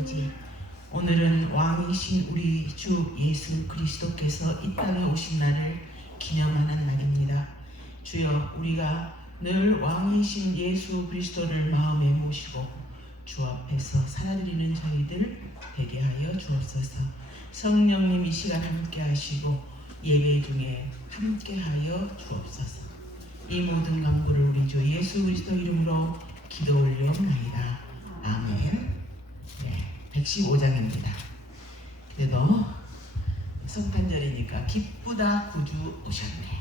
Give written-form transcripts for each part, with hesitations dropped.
아버지, 오늘은 왕이신 우리 주 예수 그리스도께서 이 땅에 오신 날을 기념하는 날입니다. 주여, 우리가 늘 왕이신 예수 그리스도를 마음에 모시고 주 앞에서 살아드리는 저희들 되게 하여 주옵소서. 성령님 이 시간 함께 하시고 예배 중에 함께 하여 주옵소서. 이 모든 간구를 우리 주 예수 그리스도 이름으로 기도 올려옵나이다. 아멘. 네, 115장입니다. 그래도 성탄절이니까 기쁘다 구주 오셨네.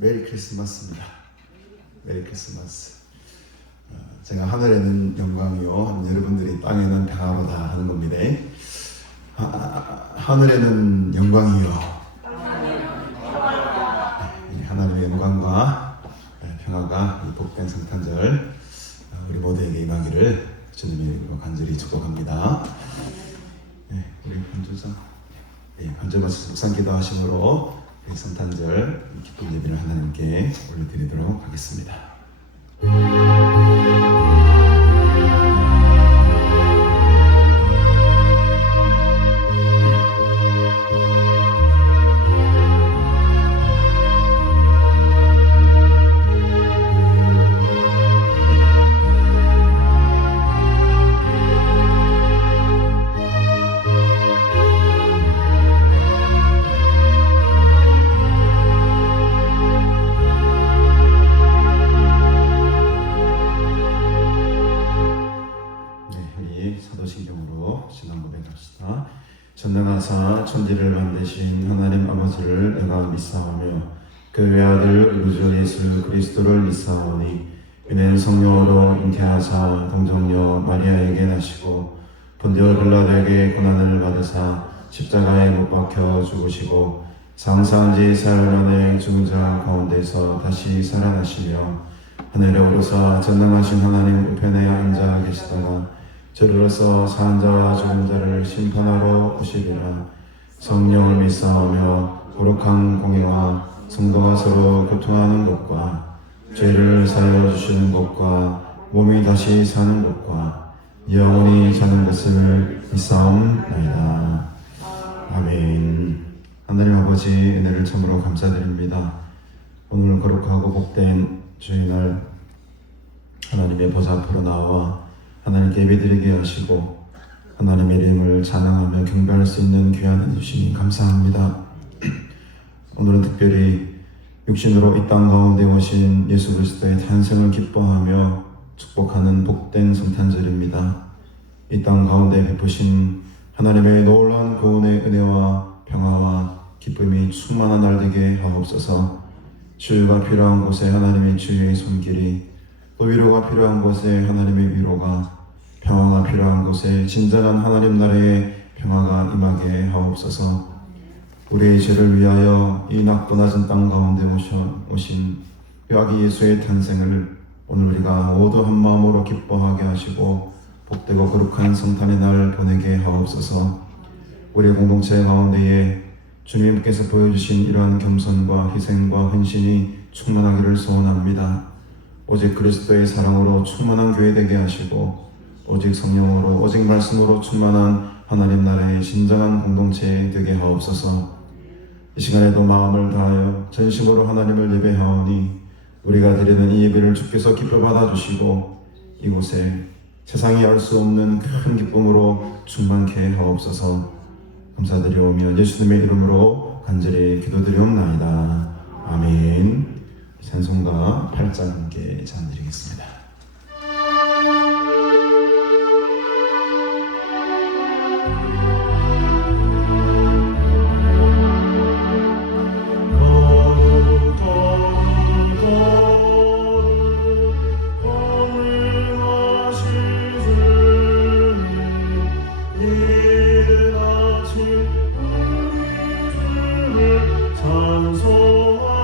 메리 크리스마스입니다. 메리 크리스마스. 제가 하늘에는 영광이요, 여러분들이 땅에는 평화로다 하는 겁니다. 하늘에는 영광이요, 하나님의 영광과 평화가 이 복된 성탄절 우리 모두에게 임하기를 주님의 이름으로 간절히 축복합니다. 우리 한주상 간절 마치고 묵상 기도하심으로 이 성탄절 기쁜 예배를 하나님께 올려드리도록 하겠습니다. 전능하사 천지를 만드신 하나님 아버지를 내가 믿사오며 그 외아들 우리 주 예수 그리스도를 믿사오니 이는 성령으로 잉태하사 동정녀 마리아에게 나시고 본디오 빌라도에게 고난을 받으사 십자가에 못 박혀 죽으시고 장사한 지 사흘 만에 죽은 자 가운데서 다시 살아나시며 하늘에 오르사 전능하신 하나님 우편에 앉아 계시다가 저리로서 사한 자와 죽은 자를 심판하러 오시리라. 성령을 믿사오며 거룩한 공예와 성도가 서로 교통하는 것과 죄를 사하여 주시는 것과 몸이 다시 사는 것과 영원히 사는 것을 믿사옵나이다. 아멘. 하나님 아버지 은혜를 참으로 감사드립니다. 오늘 거룩하고 복된 주일날 하나님의 보좌 앞으로 나와 하나님께 예배드리게 하시고 하나님의 이름을 찬양하며 경배할 수 있는 귀한 은혜 주시니 감사합니다. 오늘은 특별히 육신으로 이 땅 가운데 오신 예수 그리스도의 탄생을 기뻐하며 축복하는 복된 성탄절입니다. 이 땅 가운데 베푸신 하나님의 놀라운 구원의 은혜와 평화와 기쁨이 충만한 날 되게 하옵소서. 치유가 필요한 곳에 하나님의 치유의 손길이, 또 위로가 필요한 곳에 하나님의 위로가, 평화가 필요한 곳에 진정한 하나님 나라의 평화가 임하게 하옵소서. 우리의 죄를 위하여 이 낮고 낮은 땅 가운데 오신 아기 예수의 탄생을 오늘 우리가 모두 한 마음으로 기뻐하게 하시고 복되고 거룩한 성탄의 날 보내게 하옵소서. 우리의 공동체 가운데에 주님께서 보여주신 이러한 겸손과 희생과 헌신이 충만하기를 소원합니다. 오직 그리스도의 사랑으로 충만한 교회 되게 하시고 오직 성령으로 오직 말씀으로 충만한 하나님 나라의 진정한 공동체 되게 하옵소서. 이 시간에도 마음을 다하여 전심으로 하나님을 예배하오니 우리가 드리는 이 예배를 주께서 기뻐 받아주시고 이곳에 세상이 알 수 없는 큰 기쁨으로 충만케 하옵소서. 감사드리오며 예수님의 이름으로 간절히 기도드리옵나이다. 아멘. 찬송가 8장 함께 찬드리겠습니다. 찬송합니다.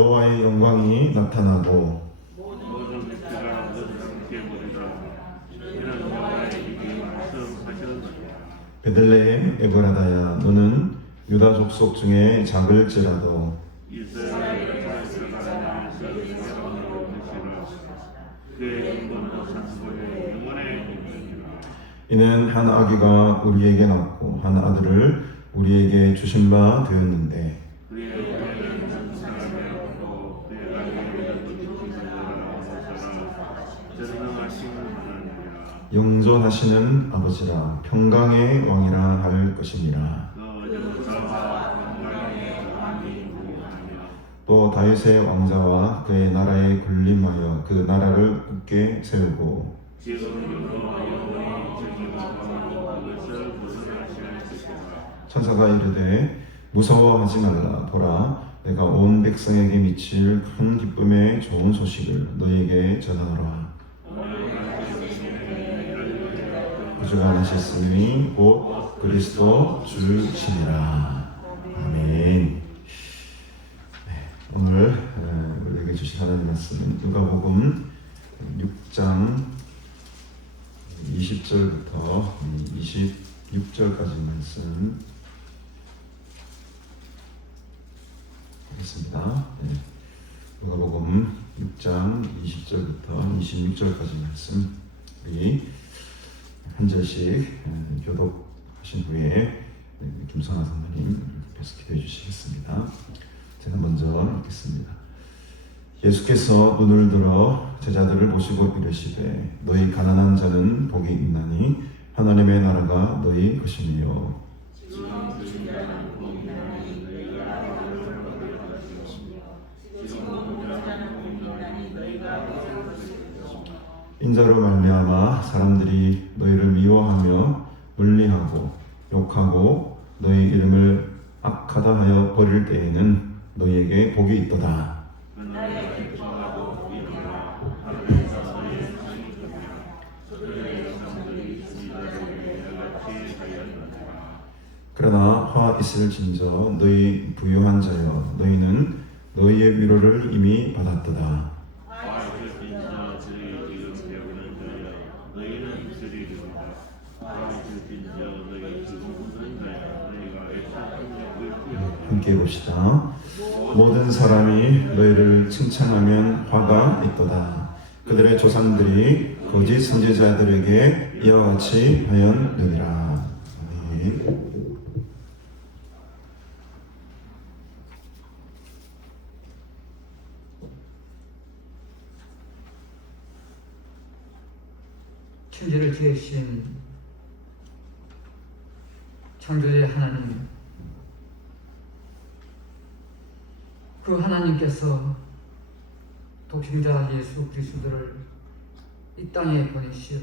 여호와의 영광이 나타나고 모든 백성아 너를 함께 보리라. 이는 여호와의 입이 말씀하셨느니라. 베들레헴 에브라다야 너는 유다 족속 중에 작을지라도 이스라엘의 백성아 그 사랑으로 드시라. 그의 근본은 산소의 영원에 있느니라. 이는 한 아기가 우리에게 낳고 한 아들을 우리에게 주신 바 되었는데 그의 은혜는 전사하였고 그의 아들은 지키시더라 하시라. 전능하신 하나님이라. 영존하시는 아버지라 평강의 왕이라 할 것이니라. 그 역사와 영광의 왕이 무한하며 또 다윗의 왕자와 그의 나라에 군림하여 그 나라를 굳게 세우고 지금도 영원히 책임하고 그것을 벗어나실 것이라. 천사가 이르되 무서워하지 말라 보라 내가 온 백성에게 미칠 큰 기쁨의 좋은 소식을 너희에게 전하노라. 구주가 나셨으니 곧 그리스도 주시니라. 아멘. 오늘 우리에게 주신 하나님 말씀은 누가복음 6장 20절부터 26절까지 말씀 하겠습니다. 누가복음 6장 20절부터 26절까지 말씀 우리 한 절씩 교독하신 후에 김선아 선생님 옆에서 기도해 주시겠습니다. 제가 먼저 읽겠습니다. 예수께서 눈을 들어 제자들을 보시고 이르시되 너희 가난한 자는 복이 있나니 하나님의 나라가 너희 것이니요. 인자로 말미암아 사람들이 너희를 미워하며 물리하고 욕하고 너희 이름을 악하다 하여 버릴 때에는 너희에게 복이 있도다. 그러나 화 있을진저 너희 부유한 자여 너희는 너희의 위로를 이미 받았도다. 함께 봅시다. 모든 사람이 너희를 칭찬하면 화가 있도다. 그들의 조상들이 거짓 선지자들에게 이와 같이 하였느니라. 아멘. 천지를 지으신 창조의 하나님, 그 하나님께서 독생자 예수 그리스도를 이 땅에 보내시어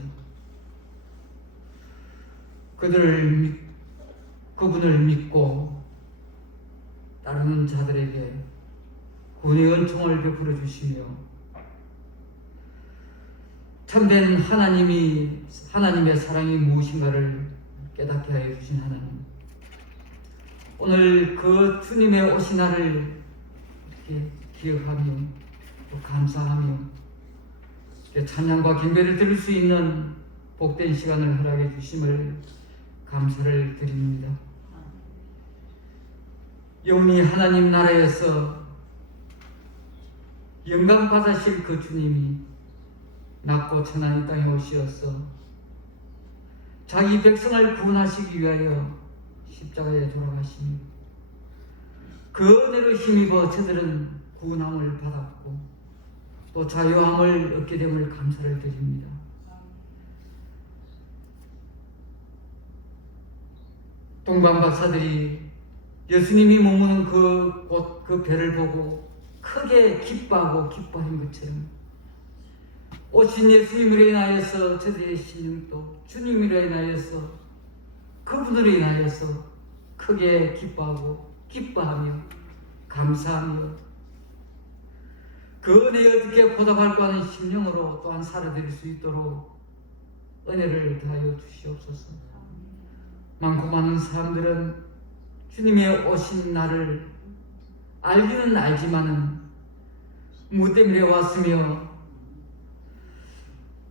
그분을 믿고 따르는 자들에게 구원의 은총을 베풀어 주시며 참된 하나님의 사랑이 무엇인가를 깨닫게 하여 주신 하나님, 오늘 그 주님의 오신 날을 이렇게 기억하며 또 감사하며 찬양과 경배를 드릴 수 있는 복된 시간을 허락해 주심을 감사를 드립니다. 영원히 하나님 나라에서 영광 받으실 그 주님이 낮고 천한 이 땅에 오시어서 자기 백성을 구원하시기 위하여 십자가에 돌아가시며 그 은혜로 힘입어 저들은 구원함을 받았고 또 자유함을 얻게 됨을 감사를 드립니다. 동방 박사들이 예수님이 머무는 그 배를 보고 크게 기뻐하고 기뻐한 것처럼 오신 예수님으로 인하여서 저들의 심령도 주님으로 인하여서 그분으로 인하여서 크게 기뻐하며 감사하며 그 은혜에 어떻게 보답할까 하는 심령으로 또한 살아드릴 수 있도록 은혜를 더하여 주시옵소서. 많고 많은 사람들은 주님의 오신 날을 알기는 알지만은 무엇 때문에 왔으며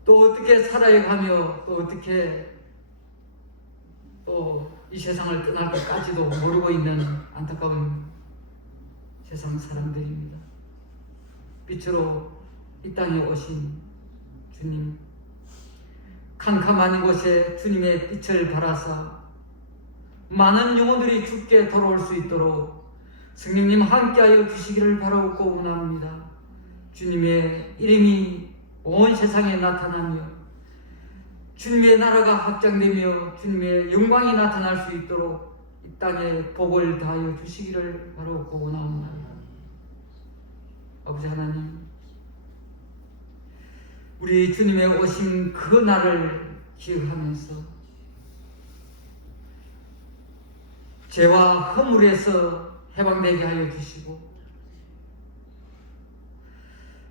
또 어떻게 살아야 가며 또 어떻게 또 이 세상을 떠날 것까지도 모르고 있는 안타까운 세상 사람들입니다. 빛으로 이 땅에 오신 주님, 캄캄한 곳에 주님의 빛을 발하사 많은 영혼들이 주께 돌아올 수 있도록 성령님 함께하여 주시기를 바라옵고 원합니다. 주님의 이름이 온 세상에 나타나며 주님의 나라가 확장되며 주님의 영광이 나타날 수 있도록 이 땅에 복을 다하여 주시기를 바라옵고 원합니다. 아버지 하나님, 우리 주님의 오신 그 날을 기억하면서 죄와 허물에서 해방되게 하여 주시고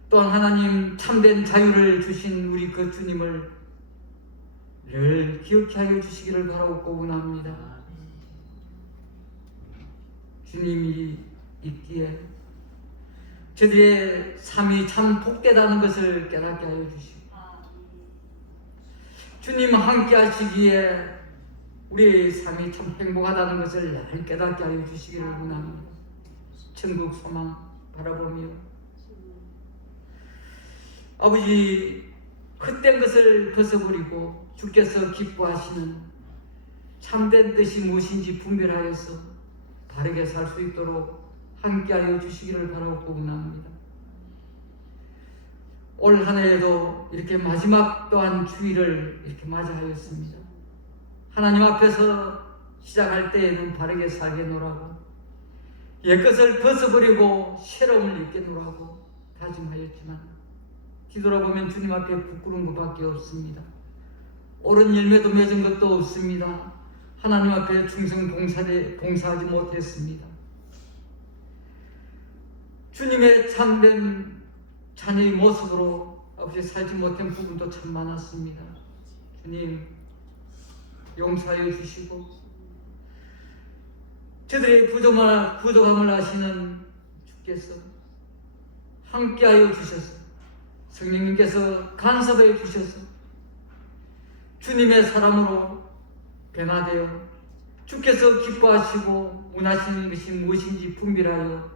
또한 하나님 참된 자유를 주신 우리 그 주님을 늘 기억해 하여 주시기를 바라옵고 원합니다. 주님이 있기에 저들의 삶이 참 복되다는 것을 깨닫게 하여 주시고 주님 함께 하시기에 우리의 삶이 참 행복하다는 것을 늘 깨닫게 하여 주시기를 원합니다. 천국 소망 바라보며 아버지 헛된 것을 벗어버리고 주께서 기뻐하시는 참된 뜻이 무엇인지 분별하여서 바르게 살 수 있도록 함께하여 주시기를 바라옵고 원합니다. 올 한 해에도 이렇게 마지막 또한 주일을 이렇게 맞이하였습니다. 하나님 앞에서 시작할 때에는 바르게 살게 노라고 옛것을 벗어버리고 새로움을 입게 노라고 다짐하였지만 뒤돌아보면 주님 앞에 부끄러운 것밖에 없습니다. 옳은 열매도 맺은 것도 없습니다. 하나님 앞에 충성 봉사하지 못했습니다. 주님의 참된 자녀의 모습으로 아버지 살지 못한 부분도 참 많았습니다. 주님 용서하여 주시고 저들의 부족함을 아시는 주께서 함께하여 주셔서 성령님께서 간섭해 주셔서 주님의 사람으로 변화되어 주께서 기뻐하시고 원하시는 것이 무엇인지 분별하여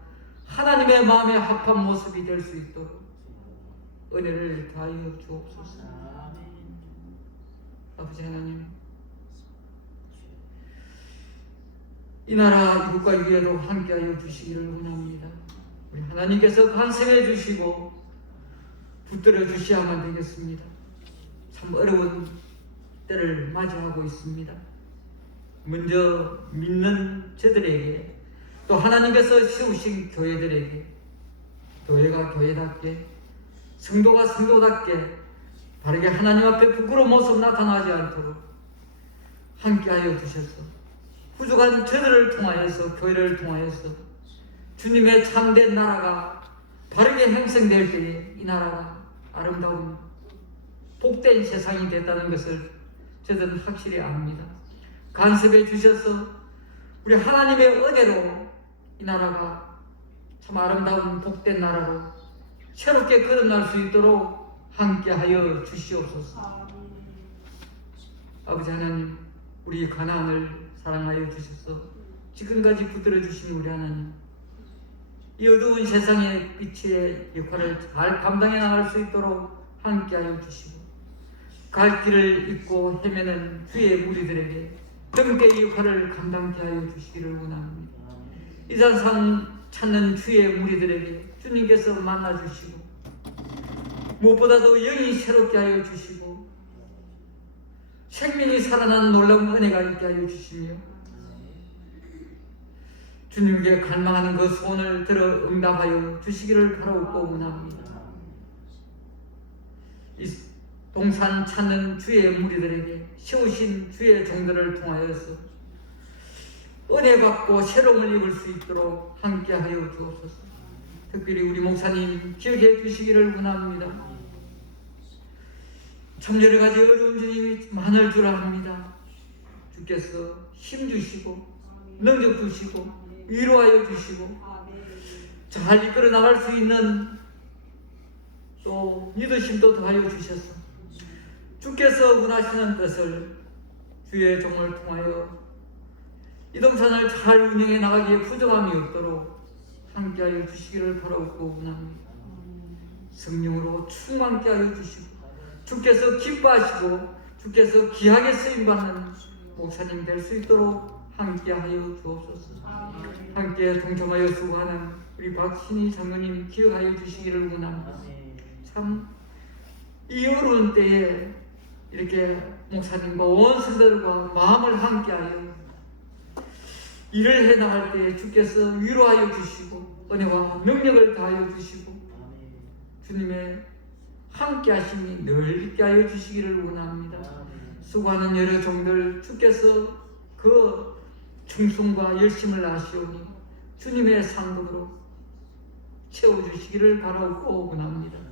하나님의 마음에 합한 모습이 될 수 있도록 은혜를 다하여 주옵소서. 아버지 하나님, 이 나라 이국과 위에도 함께하여 주시기를 원합니다. 우리 하나님께서 간섭해 주시고 붙들어 주셔야만 되겠습니다. 참 어려운 때를 맞이하고 있습니다. 먼저 믿는 저들에게 또 하나님께서 세우신 교회들에게 교회가 교회답게 성도가 성도답게 바르게 하나님 앞에 부끄러운 모습 나타나지 않도록 함께하여 주셔서 부족한 저들을 통하여서 교회를 통하여서 주님의 참된 나라가 바르게 형성될 때에 이 나라가 아름다운 복된 세상이 됐다는 것을 저들은 확실히 압니다. 간섭해 주셔서 우리 하나님의 은혜로 이 나라가 참 아름다운 복된 나라로 새롭게 거듭날 수 있도록 함께하여 주시옵소서. 아버지 하나님, 우리 가나안을 사랑하여 주셔서 지금까지 붙들어 주신 우리 하나님, 이 어두운 세상의 빛의 역할을 잘 감당해 나갈 수 있도록 함께하여 주시고 갈 길을 잇고 헤매는 주의 무리들에게 등대의 역할을 감당케 하여 주시기를 원합니다. 이 세상 찾는 주의 무리들에게 주님께서 만나주시고 무엇보다도 영이 새롭게 하여 주시고 생명이 살아난 놀라운 은혜가 있게 하여 주시며 주님께 갈망하는 그 소원을 들어 응답하여 주시기를 바라옵고 원합니다. 이 동산 찾는 주의 무리들에게 세우신 주의 종들을 통하여서 은혜 받고 새로움을 입을 수 있도록 함께하여 주옵소서. 특별히 우리 목사님 기억해 주시기를 원합니다. 참 여러 가지 어려운 주님이 많을 줄 압니다. 주께서 힘 주시고 능력 주시고 위로하여 주시고 잘 이끌어 나갈 수 있는 또 믿으심도 더하여 주셔서 주께서 원하시는 뜻을 주의 종을 통하여 이 동산을 잘 운영해 나가기에 부족함이 없도록 함께하여 주시기를 바라고 원합니다. 성령으로 충만케 하여 주시고 주께서 기뻐하시고 주께서 귀하게 쓰임받는 목사님 될 수 있도록 함께하여 주옵소서. 함께 동참하여 수고하는 우리 박신희 장로님 기억하여 주시기를 원합니다. 참 이 어려운 때에 이렇게 목사님과 온 성도들과 마음을 함께하여 일을 해나갈 때에 주께서 위로하여 주시고 은혜와 능력을 다하여 주시고 주님의 함께 하심이 늘 있게 하여 주시기를 원합니다. 수고하는 여러 종들 주께서 그 충성과 열심을 아시오니 주님의 상급으로 채워주시기를 바라고 원합니다.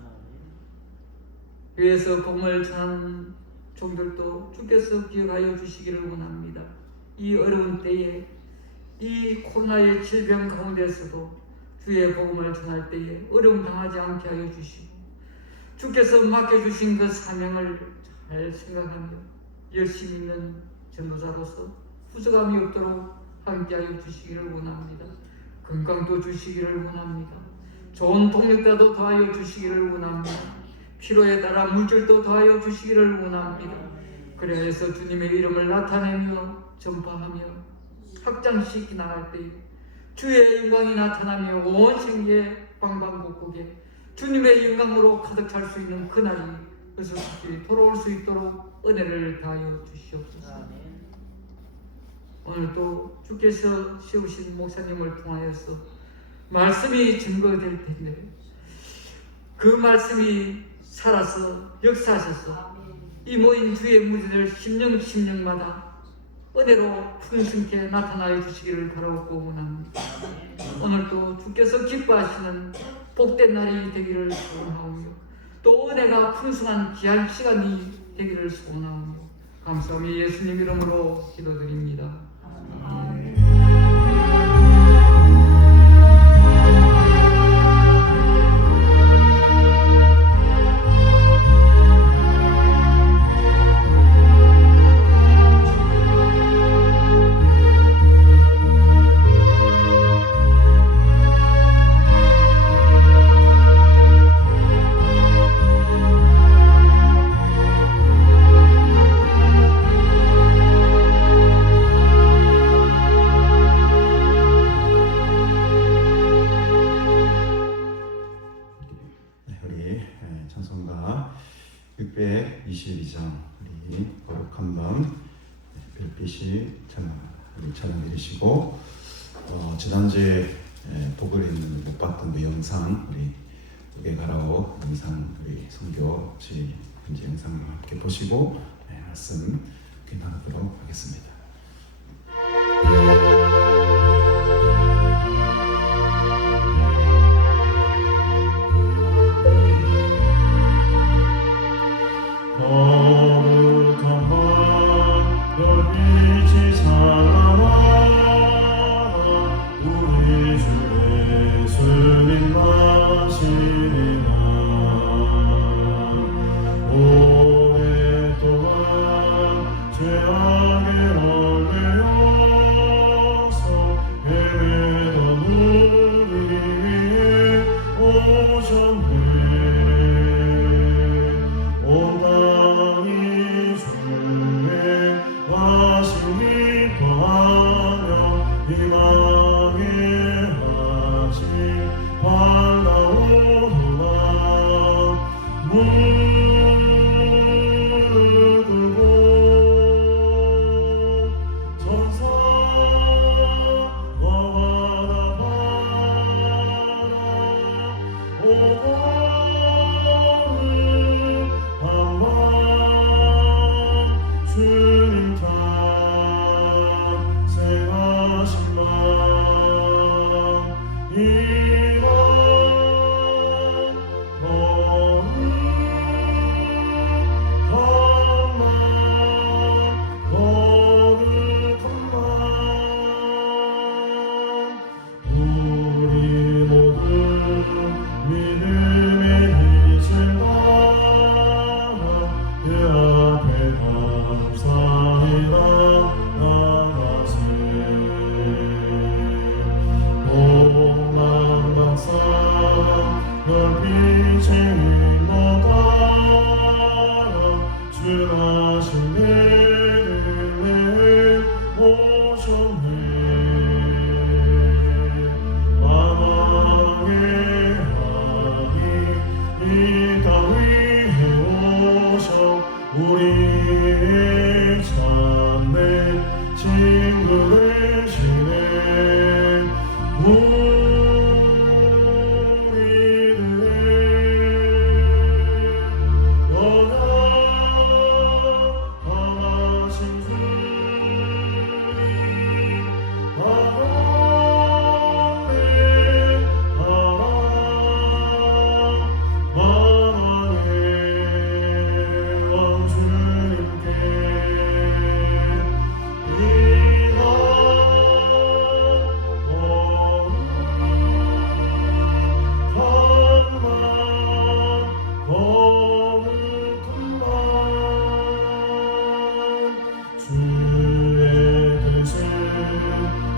위에서 복음을 전하는 종들도 주께서 기억하여 주시기를 원합니다. 이 어려운 때에 이 코로나의 질병 가운데서도 주의 복음을 전할 때에 어려움 당하지 않게 하여 주시고 주께서 맡겨주신 그 사명을 잘 생각하며 열심히 있는 전도자로서 부족함이 없도록 함께하여 주시기를 원합니다. 건강도 주시기를 원합니다. 좋은 동력자도 더하여 주시기를 원합니다. 필요에 따라 물질도 더하여 주시기를 원합니다. 그래서 주님의 이름을 나타내며 전파하며 확장시키 나갈 때에 주의 영광이 나타나며 온 생계 방방곡곡에 주님의 영광으로 가득 찰 수 있는 그날이 어서속히 돌아올 수 있도록 은혜를 다하여 주시옵소서. 오늘도 주께서 세우신 목사님을 통하여서 말씀이 증거될 텐데 그 말씀이 살아서 역사하셔서 이 모인 주의 무리들 심령마다 은혜로 풍성케 나타나여 주시기를 바라고 원합니다. 오늘도 주께서 기뻐하시는 복된 날이 되기를 소원하오며 또 은혜가 풍성한 귀한 시간이 되기를 소원하오며 감사하며 예수님 이름으로 기도드립니다. 아멘. 찬송가 622장 우리 거룩한 밤 별빛이 찬양 드리시고 지난주에 보고를 못 봤던 그 영상 우리 우게가라오 영상 우리 선교 현재 영상을 함께 보시고 말씀 나누도록 하겠습니다. 거룩한 밤 별빛이 찬양하라 우리 주 예수님 나시리라 오랫동안 죄악에 얽매여서 헤매던 우리 위해 오셨네 온 땅이 주의 와심이 더하며 희망의 하신 반가우나 물들고 천사와 바다바라 오고 주님 탄생하신 밤 이런 거룩한 밤 우리 모두 믿음의 빛을 별빛의 힘을 따라 주나신 베들레헴 오셨네. 만왕의 아기 이 땅 위에 오셔 우리의 참된 친구 되시네.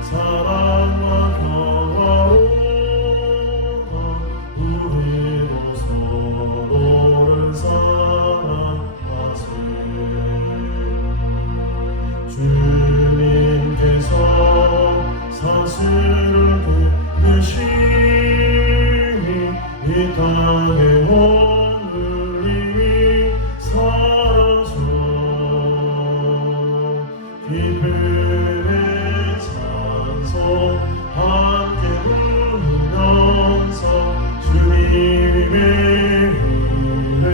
사랑과 평화로다 우리도 서로를 사랑하세. 주님께서 사슬을 끊으시니 이 땅에 오늘 이미 사라져 기쁨의 찬송 함께 부르면서 주님의 이름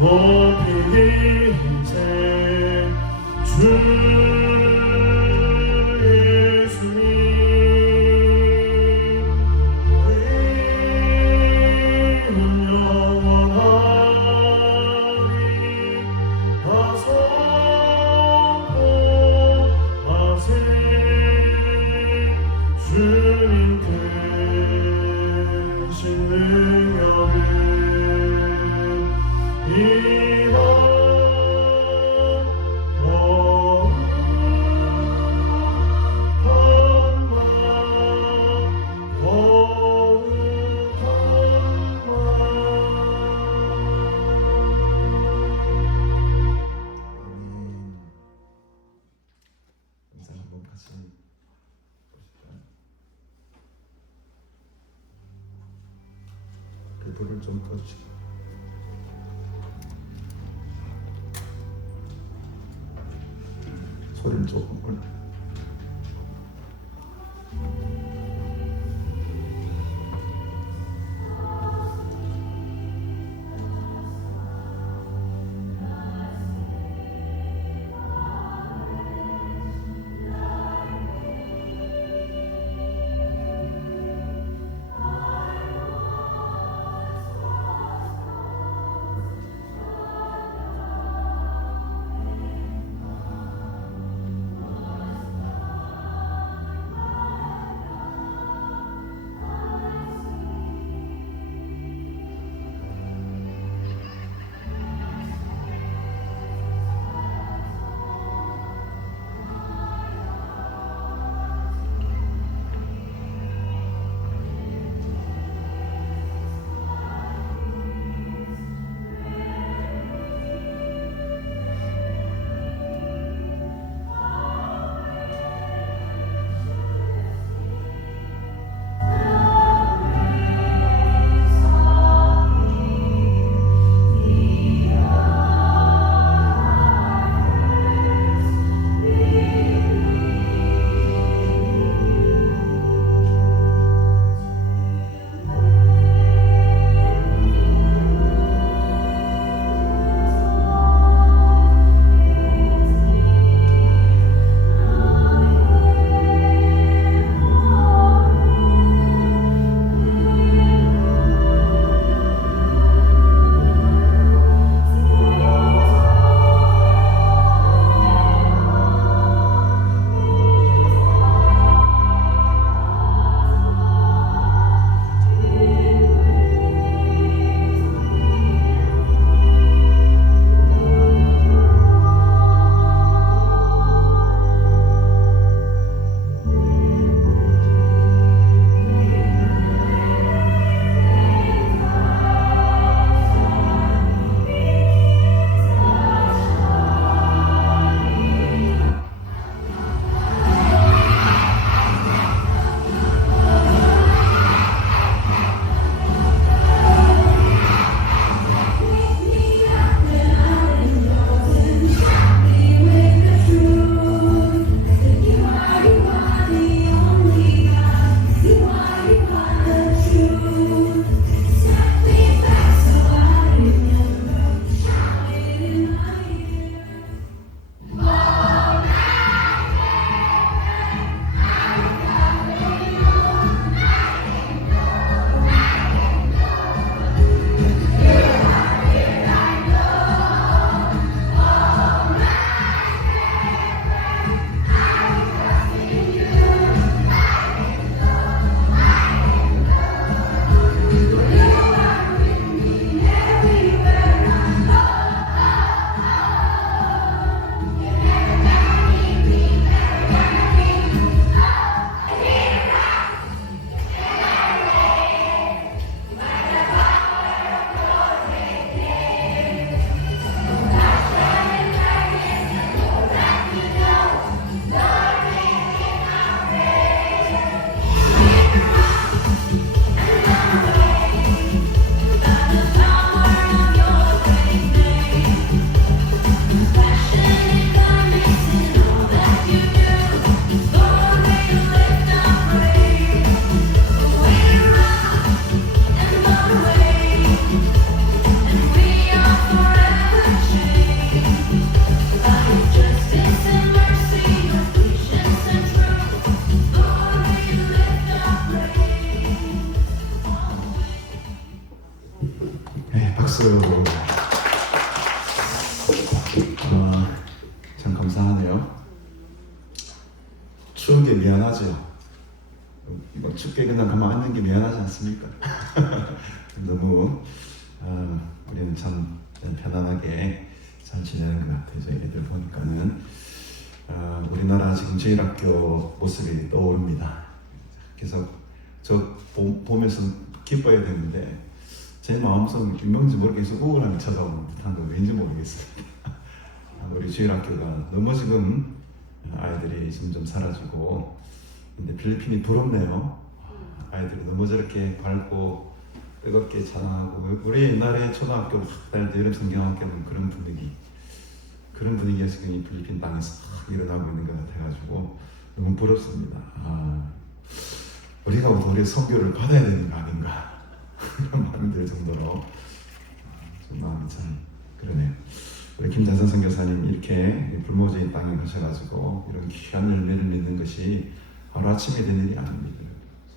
높이기세. 주 예수님 의는 영원하니 다 선포하세. 주님 크신 능력은 이만 영상 한번 같이 보실까요? 그 불을 좀 꺼주시고 소리를 조금 올려. 이거 춥게 그냥 가만 앉는 게 미안하지 않습니까? 너무 우리는 참 편안하게 잘 지내는 것 같아요. 저희 애들 보니까는 우리나라 지금 제일학교 모습이 떠오릅니다. 그래서 저 보면서 기뻐야 되는데 제 마음속 인명인지 모르겠어 우울함이 찾아오는 듯한 거 왠지 모르겠습니다. 우리 제일학교가 너무 지금 아이들이 점점 사라지고, 근데 필리핀이 부럽네요. 아이들이 너무 저렇게 밝고 뜨겁게 자랑하고, 우리 옛날에 초등학교 다닐 때 여름 성경학교 하면 그런 분위기가 지금 이 필리핀 땅에서 일어나고 있는 것 같아가지고 너무 부럽습니다. 우리가 우리 선교를 받아야 되는 거 아닌가 그런 마음이 들 정도로 좀 마음이 참 그러네요. 우리 김자선 선교사님 이렇게 불모지인 땅에 가셔가지고 이런 귀한 열매를 맺는 것이 하루아침에 된 일이 아닙니다.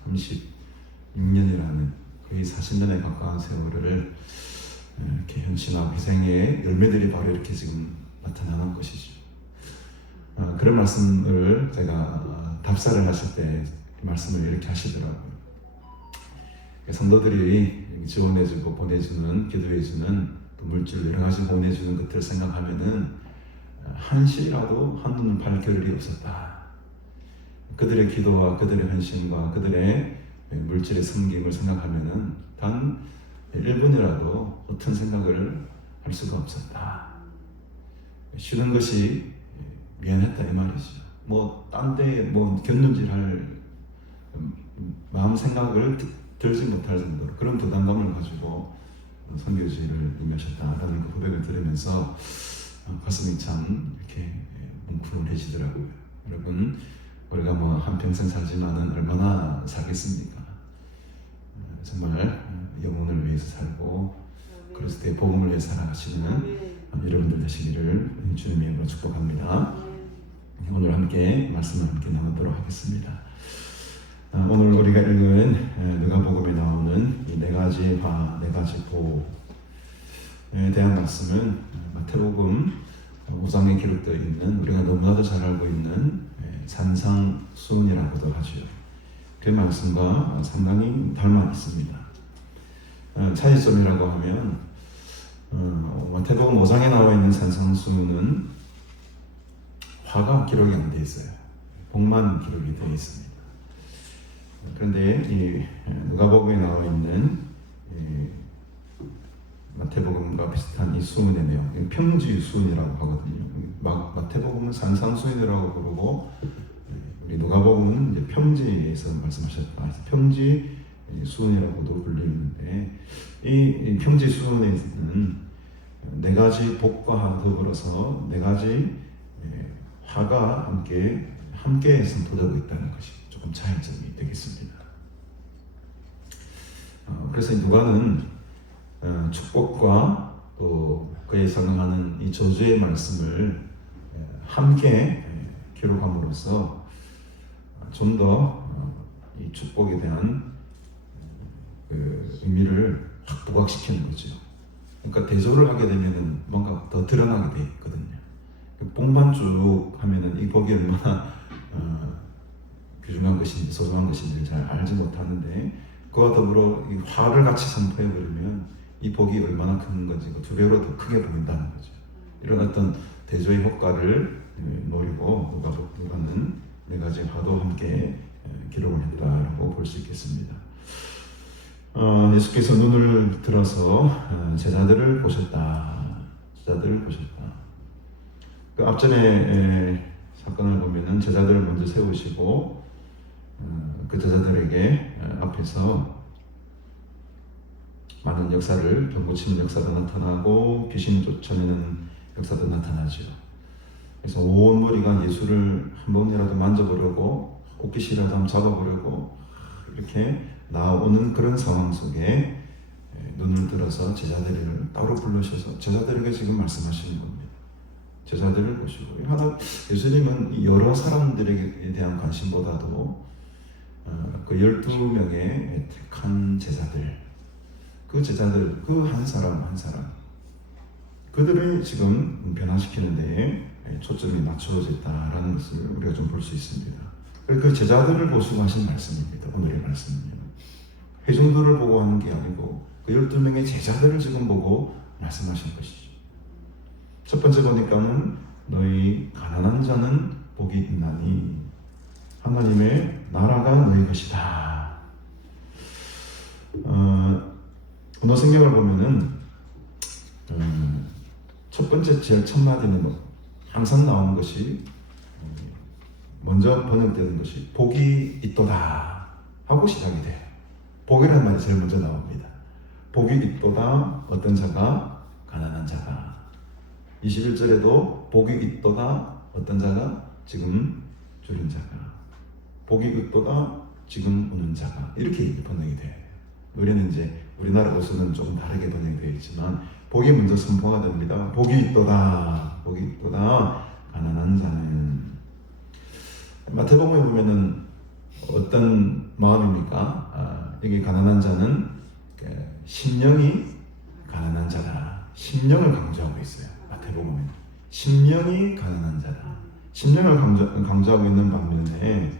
36년이라는 거의 40년에 가까운 세월을 이렇게 헌신하고 희생의 열매들이 바로 이렇게 지금 나타나는 것이죠. 그런 말씀을 제가 답사를 하실 때 말씀을 이렇게 하시더라고요. 성도들이 지원해주고 보내주는, 기도해주는 또 물질 여러 가지 보내주는 것들을 생각하면은 한시라도 한눈을 팔 겨를이 없었다. 그들의 기도와 그들의 헌신과 그들의 물질의 섬김을 생각하면은 단 1분이라도 어떤 생각을 할 수가 없었다. 쉬는 것이 미안했다 이 말이죠. 뭐 딴 데 뭐 곁눈질할 마음 생각을 들지 못할 정도로 그런 부담감을 가지고 선교지를 임하셨다라는 그 고백을 들으면서 가슴이 참 이렇게 뭉클해지더라고요. 여러분, 우리가 뭐 한평생 살지만은 얼마나 살겠습니까? 정말 영혼을 위해서 살고 그리스도의 복음을 위해 살아가시는 여러분들 되시기를 주님의 이름으로 축복합니다. 오늘 함께 말씀을 함께 나누도록 하겠습니다. 오늘 우리가 읽은 누가복음에 나오는 이 네 가지 화, 네 가지 보에 대한 말씀은 마태복음 5장에 기록되어 있는 우리가 너무나도 잘 알고 있는 산상수훈이라고도 하죠. 그 말씀과 상당히 닮아 있습니다. 차이점이라고 하면 마태복음 5장에 나와 있는 산상수훈은 화가 기록이 안 되어 있어요. 복만 기록이 되어 있습니다. 그런데 이 누가복음에 나와 있는 마태복음과 비슷한 이 수훈의 내용, 평지 수훈이라고 하거든요. 마태복음은 산상수훈이라고 부르고 우리 누가복음은 이제 평지에서 말씀하셨다. 평지 수훈이라고도 불리는데 이 평지 수훈에는 네 가지 복과 더불어서 네 가지 화가 함께 선포되고 있다는 것이 조금 차이점이 되겠습니다. 그래서 누가는 축복과 또 그에 상응하는 이 저주의 말씀을 함께 기록함으로써 좀 더 이 축복에 대한 그 의미를 확 부각시키는 거죠. 그러니까 대조를 하게 되면은 뭔가 더 드러나게 돼 있거든요. 복만 쭉 하면은 이 복이 얼마나 귀중한 것인지 소중한 것인지 잘 알지 못하는데 그와 더불어 이 화를 같이 선포해 버리면 이 복이 얼마나 큰 건지 두 배로 더 크게 보인다는 거죠. 이런 어떤 대조의 효과를 노리고 누가는 네 가지 화도 함께 기록을 했다라고 볼 수 있겠습니다. 예수께서 눈을 들어서 제자들을 보셨다. 그 앞전에 사건을 보면은 제자들을 먼저 세우시고 그 제자들에게 앞에서 많은 역사를 병고치는 역사도 나타나고 귀신 쫓아내는 역사도 나타나죠. 그래서 온 무리가 예수를 한 번이라도 만져보려고 옷깃이라도 한번 잡아보려고 이렇게 나오는 그런 상황 속에 눈을 들어서 제자들을 따로 불러셔서 제자들에게 지금 말씀하시는 겁니다. 제자들을 보시고 하나 예수님은 여러 사람들에 대한 관심보다도 그 12명의 택한 제자들 그 제자들 그 한 사람 한 사람 그들을 지금 변화시키는 데에 초점이 맞춰졌다라는 것을 우리가 좀 볼 수 있습니다. 그 제자들을 보시고 하신 말씀입니다. 오늘의 말씀은요. 회중들을 보고 하는 게 아니고 그 12명의 제자들을 지금 보고 말씀하신 것이죠. 첫 번째 보니까는 너희 가난한 자는 복이 있나니 하나님의 나라가 너희 것이다. 오늘 성경을 보면은 첫 번째 제일 첫 마디는 항상 나오는 것이 먼저 번역되는 것이 복이 있도다 하고 시작이 돼요. 복이라는 말이 제일 먼저 나옵니다. 복이 있도다 어떤 자가 가난한 자가 21절에도 복이 있도다 어떤 자가 지금 줄인 자가 복이 있도다 지금 오는 자가 이렇게 번역이 돼요. 우리는 이제 우리나라 것으로는 조금 다르게 번역이 되어 있지만 복이 먼저 선포가 됩니다. 복이 있도다 가난한 자는 마태복음에 보면은 어떤 마음입니까? 여기 가난한 자는 심령이 가난한 자다. 심령을 강조하고 있어요. 마태복음에 심령이 가난한 자다. 심령을 강조하고 있는 반면에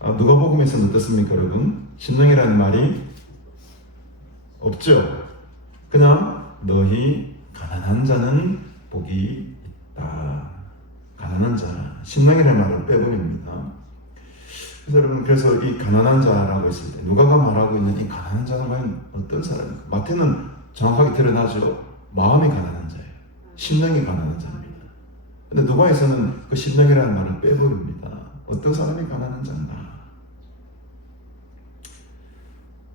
누가복음에서는 어떻습니까, 여러분? 심령이라는 말이 없죠. 그냥 너희 가난한 자는 복이 있다. 가난한 자, 심령이라는 말을 빼버립니다. 그래서 여러분, 그래서 이 가난한 자라고 했을 때 누가가 말하고 있는 이 가난한 자는 과연 어떤 사람입니까? 마태는 정확하게 드러나죠. 마음이 가난한 자예요. 심령이 가난한 자입니다. 근데 누가에서는 그 심령이라는 말을 빼버립니다. 어떤 사람이 가난한 자인가?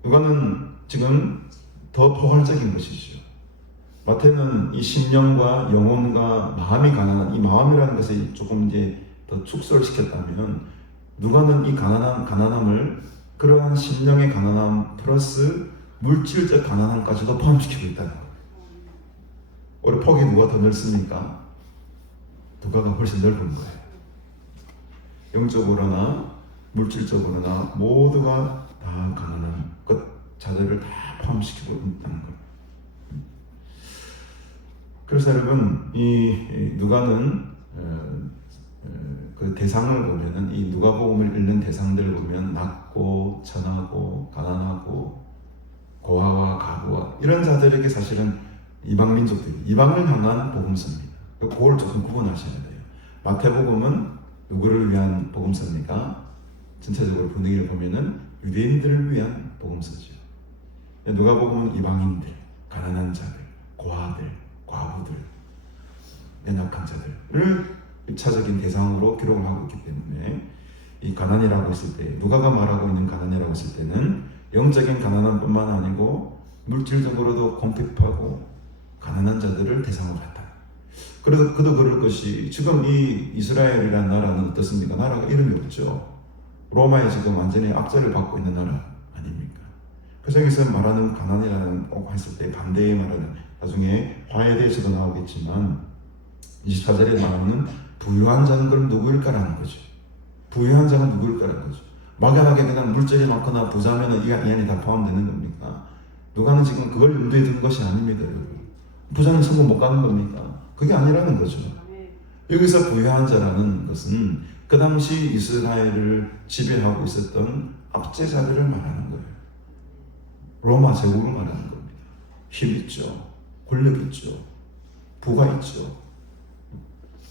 누가는 지금 더 포괄적인 것이죠. 마태는 이 심령과 영혼과 마음이 가난한 이 마음이라는 것을 조금 이제 더 축소를 시켰다면 누가는 이 가난함을 그러한 심령의 가난함 플러스 물질적 가난함까지도 포함시키고 있다는 거예요. 우리 폭이 누가 더 넓습니까? 누가가 훨씬 넓은 거예요. 영적으로나 물질적으로나 모두가 다 가난한 것 자들을 다 포함시키고 있다는 거예요. 그래서 여러분 이 누가는 그 대상을 보면은 이 누가복음을 읽는 대상들을 보면 낮고 천하고 가난하고 고아와 가부와 이런 자들에게 사실은 이방 민족들이 이방을 향한 복음서입니다. 그걸 조금 구분하셔야 돼요. 마태복음은 누구를 위한 복음서입니까? 전체적으로 분위기를 보면은 유대인들을 위한 복음서죠. 누가복음은 이방인들, 가난한 자들, 고아들, 과부들, 연약한 자들을 일차적인 대상으로 기록을 하고 있기 때문에 이 가난이라고 했을 때 누가가 말하고 있는 가난이라고 했을 때는 영적인 가난함뿐만 아니고 물질적으로도 궁핍하고 가난한 자들을 대상으로 했다. 그래서 그도 그럴 것이 지금 이 이스라엘이라는 나라는 어떻습니까? 나라가 이름이 없죠. 로마에 지금 완전히 압제를 받고 있는 나라 아닙니까? 그래서 여기서 말하는 가난이라는 꼭 했을 때 반대의 말하는 나중에 화해에 대해서도 나오겠지만 24절에 나오는 부유한 자는 그럼 누구일까라는 거죠. 부유한 자는 누구일까라는 거죠. 막연하게 그냥 물질이 많거나 부자면은 이 안에 다 포함되는 겁니까? 누가는 지금 그걸 염두에 두는 것이 아닙니다, 여러분. 부자는 천국 못 가는 겁니까? 그게 아니라는 거죠. 여기서 부유한 자라는 것은 그 당시 이스라엘을 지배하고 있었던 압제자들을 말하는 거예요. 로마 제국을 말하는 겁니다. 힘 있죠. 권력 있죠. 부가 있죠.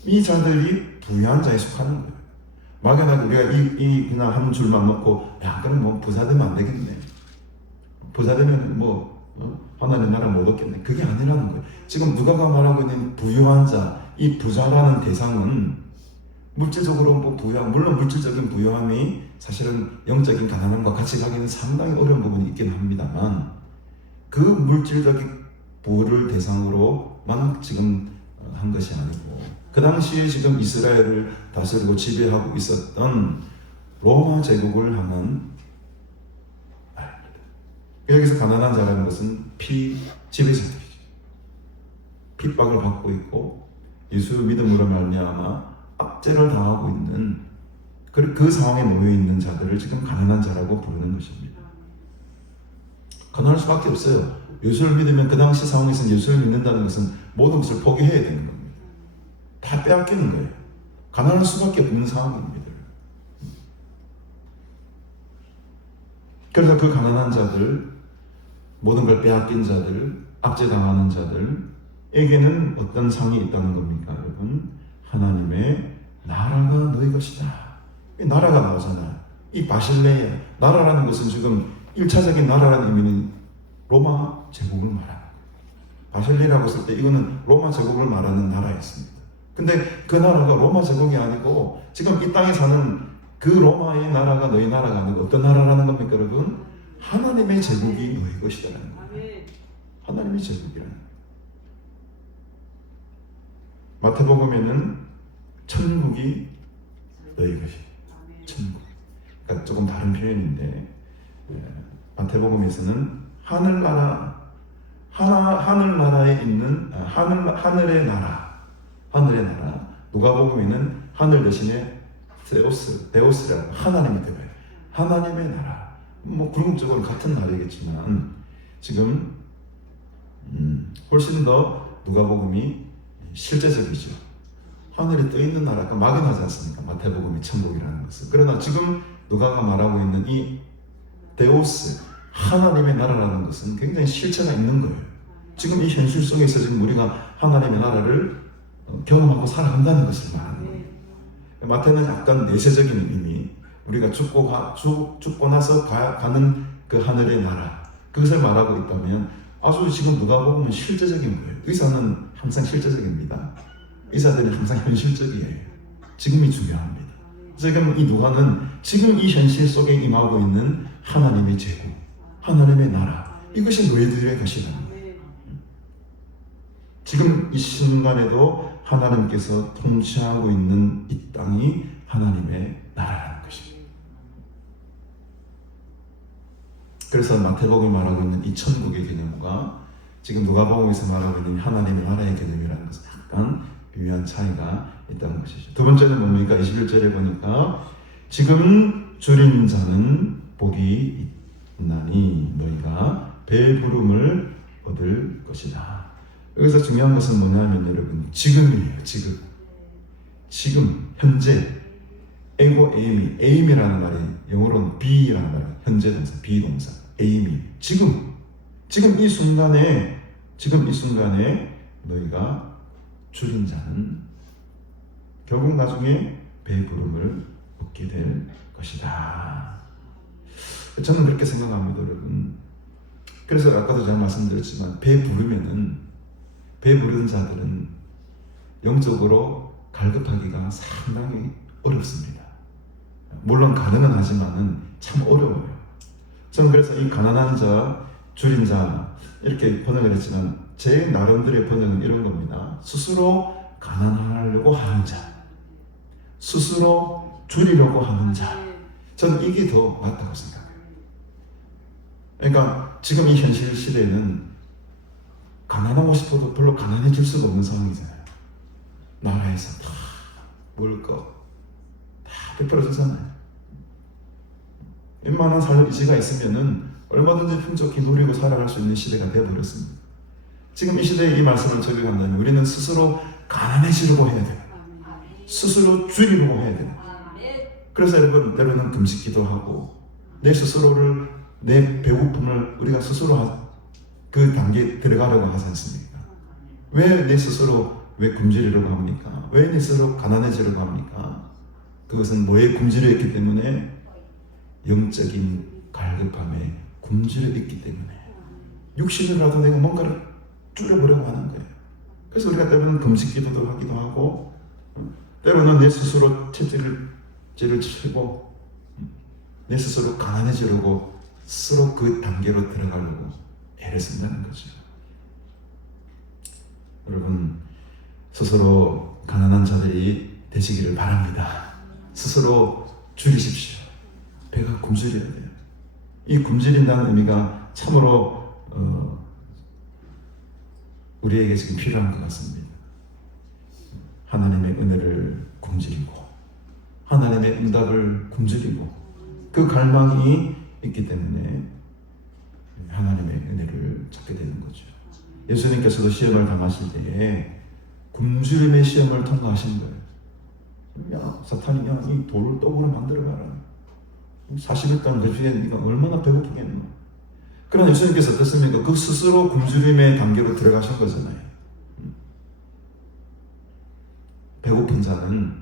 이 자들이 부유한 자에 속하는 거예요. 막연하게 우리가 그냥 한 줄만 먹고 야 그럼 뭐 부자 되면 안 되겠네. 부자 되면 하나님 나라 못 얻겠네. 그게 아니라는 거예요. 지금 누가가 말하고 있는 부유한 자, 이 부자라는 대상은 물질적으로 부유함, 물론 물질적인 부유함이 사실은 영적인 가난함과 같이 가기는 상당히 어려운 부분이 있긴 합니다만 그 물질적인 부를 대상으로만 지금 한 것이 아니고 그 당시에 지금 이스라엘을 다스리고 지배하고 있었던 로마 제국을 향한 말입니다. 여기서 가난한 자라는 것은 지배자들이죠. 핍박을 받고 있고 예수 믿음으로 말미암아 압제를 당하고 있는 그 상황에 놓여 있는 자들을 지금 가난한 자라고 부르는 것입니다. 가난할 수밖에 없어요. 예수를 믿으면 그 당시 상황에서는 예수를 믿는다는 것은 모든 것을 포기해야 되는 겁니다. 다 빼앗기는 거예요. 가난할 수밖에 없는 상황입니다. 그래서 그 가난한 자들, 모든 걸 빼앗긴 자들, 압제당하는 자들에게는 어떤 상이 있다는 겁니까, 여러분? 하나님의 나라가 너희 것이다. 이 나라가 나오잖아요. 이 바실레야, 나라라는 것은 지금 1차적인 나라라는 의미는 로마 제국을 말합니다. 바실레라고 했을 때 이거는 로마 제국을 말하는 나라였습니다. 근데 그 나라가 로마 제국이 아니고 지금 이 땅에 사는 그 로마의 나라가 너희 나라가 아니고 어떤 나라라는 겁니까, 여러분? 하나님의 제국이 너희 것이라는 거예요. 하나님의 제국이라는 거예요. 마태복음에는 천국이 너희 것이. 천국. 그러니까 조금 다른 표현인데 마태복음에서는 하늘나라에 있는 하늘의 나라. 누가복음에는 하늘 대신에 데오스라고 하나님이 되어요. 하나님의 나라. 뭐 궁극적으로 같은 나라겠지만 지금 훨씬 더 누가복음이 실제적이죠. 하늘에 떠 있는 나라가 막연하지 않습니까? 마태복음이 천국이라는 것은. 그러나 지금 누가가 말하고 있는 이 데오스, 하나님의 나라라는 것은 굉장히 실체가 있는 거예요. 지금 이 현실 속에서 지금 우리가 하나님의 나라를 경험하고 살아간다는 것을 말하는 거예요. 마태는 약간 내세적인 의미, 우리가 죽고 나서 가는 그 하늘의 나라, 그것을 말하고 있다면 아주 지금 누가복음은 실제적인 거예요. 의사는 항상 실제적입니다. 의사들은 항상 현실적이에요. 지금이 중요합니다. 지금 이 누가는 지금 이 현실 속에 임하고 있는 하나님의 제국, 하나님의 나라, 이것이 너희들의 것이라는 거예요. 지금 이 순간에도 하나님께서 통치하고 있는 이 땅이 하나님의 나라라는 것입니다. 그래서 마태복음이 말하고 있는 이 천국의 개념과 지금 누가복음에서 말하고 있는 하나님의 나라의 개념이라는 것은 약간 미묘한 차이가 있다는 것이죠. 두 번째는 뭡니까? 21절에 보니까 지금 줄인 자는 복이 있나니 너희가 배부름을 얻을 것이다. 여기서 중요한 것은 뭐냐면 여러분, 지금이에요. 지금 현재. 에고 에임이라는 말이 영어로는 be라는 말이에요. 현재 동사, 비동사, 에임이 지금 이 순간에 너희가 줄인 자는 결국 나중에 배부름을 얻게 될 것이다. 저는 그렇게 생각합니다, 여러분. 그래서 아까도 제가 말씀드렸지만 배부른 자들은 영적으로 갈급하기가 상당히 어렵습니다. 물론 가능은 하지만은 참 어려워요. 저는 그래서 이 가난한 자, 줄인 자 이렇게 번역을 했지만 제 나름대로의 번역은 이런 겁니다. 스스로 가난하려고 하는 자, 스스로 줄이려고 하는 자. 저는 이게 더 맞다고 생각해요. 그러니까 지금 이 현실 시대에는 가난하고 싶어도 별로 가난해질 수가 없는 상황이잖아요. 나라에서 다 먹을 거 다 베풀어주잖아요. 웬만한 삶 의지가 있으면은 얼마든지 풍족히 누리고 살아갈 수 있는 시대가 되어버렸습니다. 지금 이 시대에 이 말씀을 적용한다면 우리는 스스로 가난해지려고 해야 돼요. 스스로 줄이려고 해야 돼요. 그래서 여러분, 때로는 금식기도 하고 내 스스로를, 내 배고픔을 우리가 스스로 그 단계에 들어가려고 하지 않습니까? 왜 내 스스로 굶주리려고 합니까? 왜 내 스스로 가난해지려고 합니까? 그것은 뭐에 굶주려 있기 때문에? 영적인 갈급함에 굶주려 있기 때문에 육신으로라도 내가 뭔가를 줄여보려고 하는 거예요. 그래서 우리가 때로는 금식기도도 하기도 하고 때로는 내 스스로 체질을 치고 내 스스로 가난해지려고 스스로 그 단계로 들어가려고 애를 쓴다는 거죠. 여러분, 스스로 가난한 자들이 되시기를 바랍니다. 스스로 줄이십시오. 배가 굶주려야 돼요. 이 굶주린다는 의미가 참으로 우리에게 지금 필요한 것 같습니다. 하나님의 은혜를 굶주리고 하나님의 응답을 굶주리고 그 갈망이 있기 때문에 하나님의 은혜를 찾게 되는 거죠. 예수님께서도 시험을 당하실 때에 굶주림의 시험을 통과하신 거예요. 야, 사탄이 이 돌을 떡으로 만들어봐라. 40일 동안 그 주에 네가 얼마나 배고프겠노? 그러나 예수님께서 어떻습니까? 그 스스로 굶주림의 단계로 들어가신 거잖아요. 배고픈 자는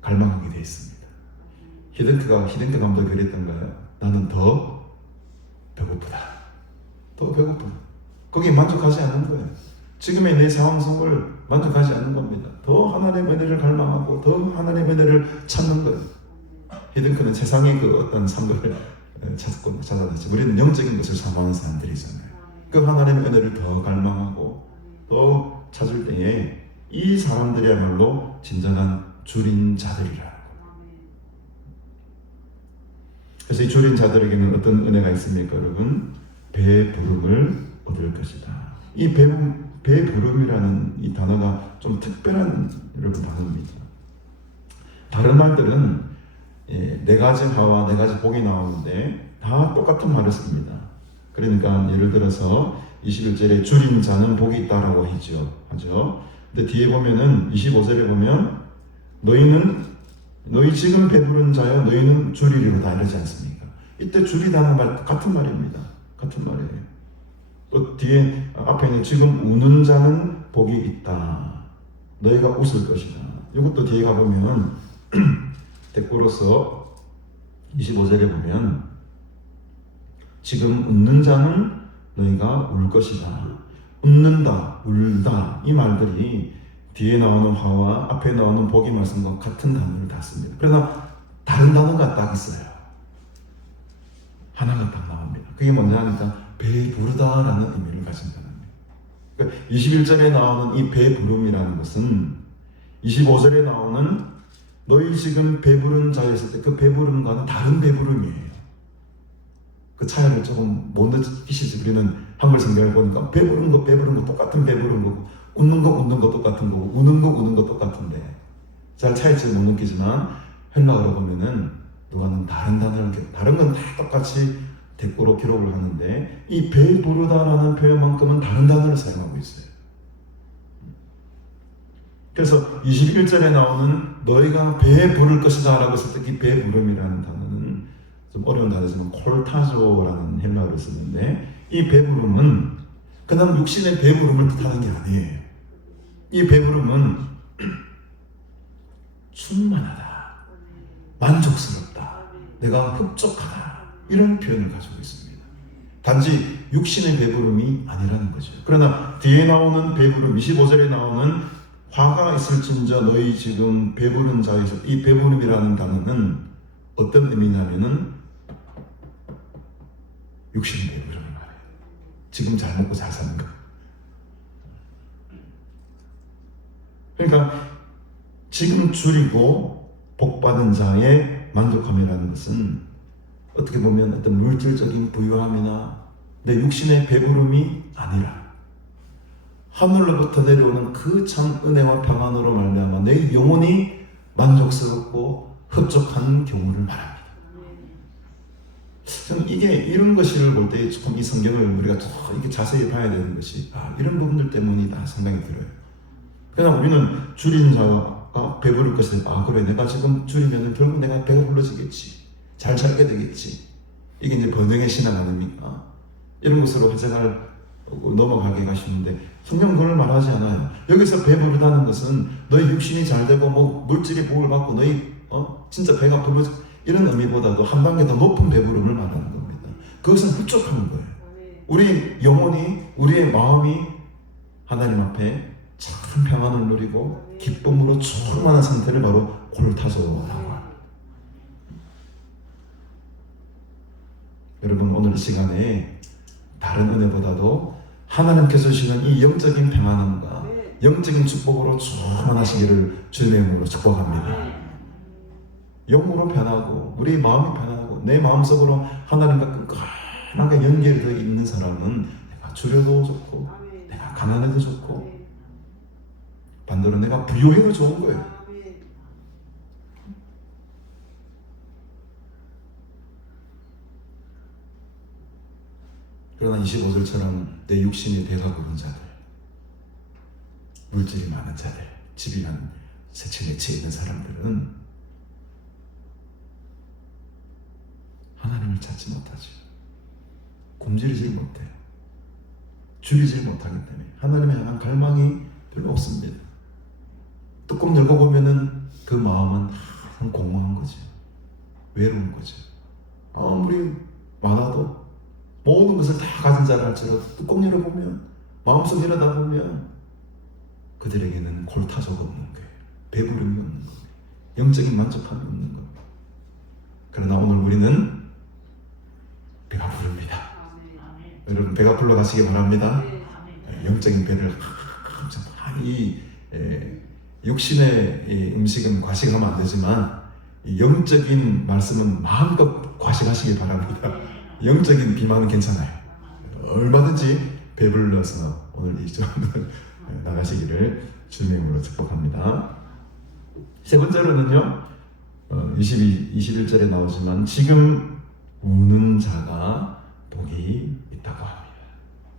갈망하게 되어 있습니다. 히딩크 감독이 그랬던 거예요. 나는 더 배고프다. 더 배고프다. 거기에 만족하지 않는 거예요. 지금의 내 상황 속을 만족하지 않는 겁니다. 더 하나님의 은혜를 갈망하고 더 하나님의 은혜를 찾는 거예요. 히딩크는 세상의 그 어떤 상급을 찾아냈죠. 우리는 영적인 것을 사모하는 사람들이잖아요. 그 하나님의 은혜를 더 갈망하고 더 찾을 때에 이 사람들이야말로 진정한 줄인 자들이라. 그래서 이 줄인 자들에게는 어떤 은혜가 있습니까, 여러분? 배부름을 얻을 것이다. 이 배부름이라는 이 단어가 좀 특별한 여러분 단어입니다. 다른 말들은 네 가지 하와 네 가지 복이 나오는데 다 똑같은 말을 씁니다. 그러니까 예를 들어서 21절에 줄인 자는 복이 있다라고 하죠. 근데 뒤에 보면은 25절에 보면 너희 지금 배부른 자여 너희는 줄이리로다 이러지 않습니까? 이때 줄이다는 말 같은 말입니다. 같은 말이에요. 또 뒤에 앞에 있는 지금 우는 자는 복이 있다. 너희가 웃을 것이다. 이것도 뒤에 가보면 대꾸로서 25절에 보면 지금 웃는 자는 너희가 울 것이다. 웃는다, 울다 이 말들이 뒤에 나오는 화와 앞에 나오는 복의 말씀과 같은 단어를 다 씁니다. 그러나 다른 단어가 딱 있어요. 하나가 딱 나옵니다. 그게 뭐냐 하니까 배부르다라는 의미를 가진 단어입니다. 그러니까 21절에 나오는 이 배부름이라는 것은 25절에 나오는 너희 지금 배부른 자였을 때 그 배부름과는 다른 배부름이에요. 그 차이를 조금 못 느끼시지. 우리는 한글 성경을 보니까 배부른 거 똑같은 배부른 거고 웃는 거 똑같은 거고 우는 거 똑같은데 잘 차이를 못 느끼지만 헬라어로 보면은 누가는 다른 단어를 다른 건 다 똑같이 대꾸로 기록을 하는데 이 배부르다라는 표현만큼은 다른 단어를 사용하고 있어요. 그래서 21절에 나오는 너희가 배 부를 것이다 라고 했을 때 이 배부름이라는 단어는 좀 어려운 단어지만 콜타조라는 헬라어를 쓰는데 이 배부름은 그냥 육신의 배부름을 뜻하는 게 아니에요. 이 배부름은 충만하다, 만족스럽다, 내가 흡족하다 이런 표현을 가지고 있습니다. 단지 육신의 배부름이 아니라는 거죠. 그러나 뒤에 나오는 배부름 25절에 나오는 화가 있을진저 너희 지금 배부른 자에서 이 배부름이라는 단어는 어떤 의미냐면은 육신의 배부름을 말해요. 지금 잘 먹고 잘 사는 거. 그러니까 지금 줄이고 복받은 자의 만족함이라는 것은 어떻게 보면 어떤 물질적인 부유함이나 내 육신의 배부름이 아니라 하늘로부터 내려오는 그 참 은혜와 평안으로 말미암아 내 영혼이 만족스럽고 흡족한 경우를 말합니다. 저는 이런 것을 볼 때 조금 이 성경을 우리가 이렇게 자세히 봐야 되는 것이 이런 부분들 때문이다 생각이 들어요. 그냥 우리는 줄인 자가 배부를 것을 그래 내가 지금 줄이면 결국 내가 배가 불러지겠지, 잘 살게 되겠지. 이게 이제 번영의 신앙 아닙니까? 이런 것으로 해석할 넘어가게 가시는데 성경은 그걸 말하지 않아요. 여기서 배부르다는 것은 너희 육신이 잘 되고 뭐 물질이 복을 받고 너희 진짜 배가 불러지 이런 의미보다도 한 단계 더 높은 배부름을 말하는 겁니다. 그것은 흡족한 거예요. 우리 영혼이 우리의 마음이 하나님 앞에 참 평안을 누리고 기쁨으로 충만한 상태를 바로 콜타조라고 합니다. 여러분 오늘 이 시간에 다른 은혜보다도 하나님께서 주시는 이 영적인 평안함과 영적인 축복으로 충만하시기를 주님의 이름으로 축복합니다. 영으로 변하고 우리 마음이 변하고 내 마음속으로 하나님과 끈끈하게 연결이 되어 있는 사람은 내가 줄여도 좋고 내가 가난해도 좋고 반대로 내가 부유해도 좋은 거예요. 그러나 25절처럼 내 육신이 배가 부른 자들, 물질이 많은 자들, 집이 한 세채 네채 있는 사람들은 하나님을 찾지 못하죠. 굶주리질 못해요. 줄이질 못하기 때문에 하나님에 향한 갈망이 별로 없습니다. 뚜껑 열고 보면은 그 마음은 항상 공허한 거죠. 외로운 거죠. 아무리 많아도 모든 것을 다 가진 자라 할지라도 뚜껑 열어보면, 마음속 내려다보면 그들에게는 골타조가 없는 거예요. 배부름이 없는 거예요. 영적인 만족함이 없는 거예요. 그러나 오늘 우리는 배가 부릅니다. 여러분 배가 불러 가시기 바랍니다. 영적인 배를 이 육신의 이 음식은 과식하면 안 되지만 이 영적인 말씀은 마음껏 과식하시기 바랍니다. 영적인 비만은 괜찮아요. 얼마든지 배불러서 오늘 이 점을 나가시기를 주님의 이름으로 축복합니다. 세 번째로는요, 21절에 나오지만 지금 우는 자가 복이 있다고 합니다.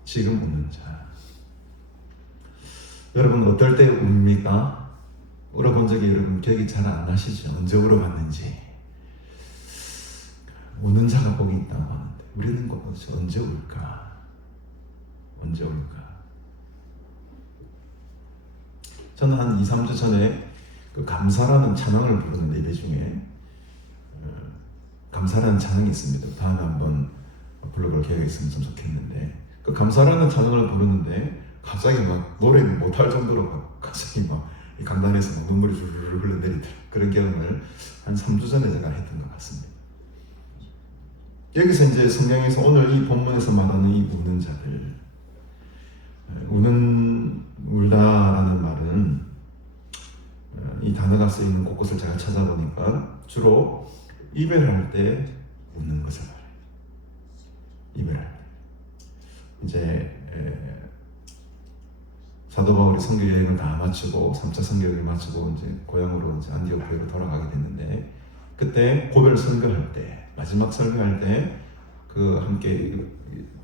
지금 우는 자. 여러분 어떨 때 웁니까? 울어본 적이 여러분 기억이 잘 안 나시죠? 언제 울어봤는지. 우는 자가 복이 있다고 하는데 우리는 언제 울까? 언제 울까? 저는 한 2, 3주 전에 그 감사라는 찬양을 부르는 예배 중에 감사라는 찬양이 있습니다. 다음에 한번 불러볼 계획이 있으면 좀 좋겠는데, 그 감사라는 찬양을 부르는데 갑자기 막 노래를 못할 정도로 갑자기 막 강단에서 막 눈물이 줄줄 흘러내리더라. 그런 경험을 한 3주 전에 제가 했던 것 같습니다. 여기서 이제 성경에서 오늘 이 본문에서 말하는 이 우는 자들, 울다라는 말은 이 단어가 쓰이는 곳곳을 제가 찾아보니까 주로 이별할 때 우는 것을 말해요. 이별할 때. 이제 사도 바울이 선교 여행을 다 마치고 3차 선교 여행을 마치고 이제 고향으로 이제 안디옥 교회로 돌아가게 됐는데, 그때 고별 설교할 때, 마지막 설교할 때 그 함께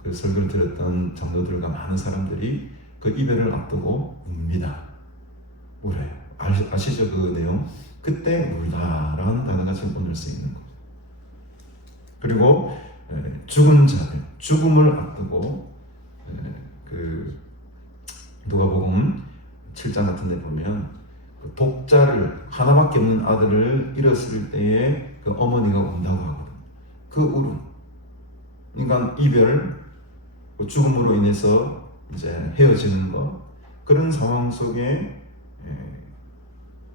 그 설교를 들었던 장로들과 많은 사람들이 그 이별을 앞두고 웁니다. 울어요. 아시죠 그 내용? 그때 울다라는 단어가 지금 오늘 쓰이는 거죠. 그리고 죽은 자들, 죽음을 앞두고 그 누가복음 7장 같은 데 보면 그 독자를, 하나밖에 없는 아들을 잃었을 때에 그 어머니가 운다고 하거든요. 그 울음, 그러니까 이별, 그 죽음으로 인해서 이제 헤어지는 것, 그런 상황 속에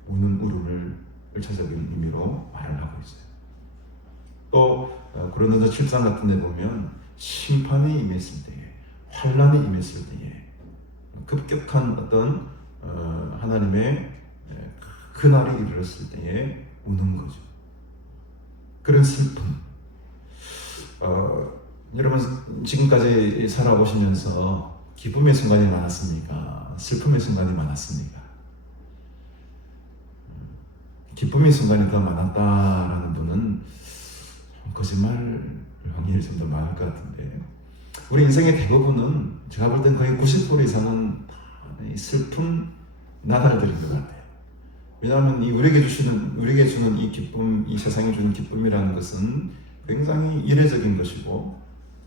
우는 울음을 일차적인 의미로 말을 하고 있어요. 또 고린도서 7장 같은 데 보면 심판이 임했을 때에, 환란이 임했을 때에, 급격한 어떤 하나님의 그날이 이르렀을 때에 우는 거죠. 그런 슬픔. 여러분 지금까지 살아보시면서 기쁨의 순간이 많았습니까? 슬픔의 순간이 많았습니까? 기쁨의 순간이 더 많았다라는 분은 거짓말 확률이 좀 더 많을 것 같은데, 우리 인생의 대부분은 제가 볼 땐 거의 90% 이상은 슬픈 나날들인 것 같아요. 왜냐하면 우리에게 주는 이 기쁨, 이 세상이 주는 기쁨이라는 것은 굉장히 이례적인 것이고,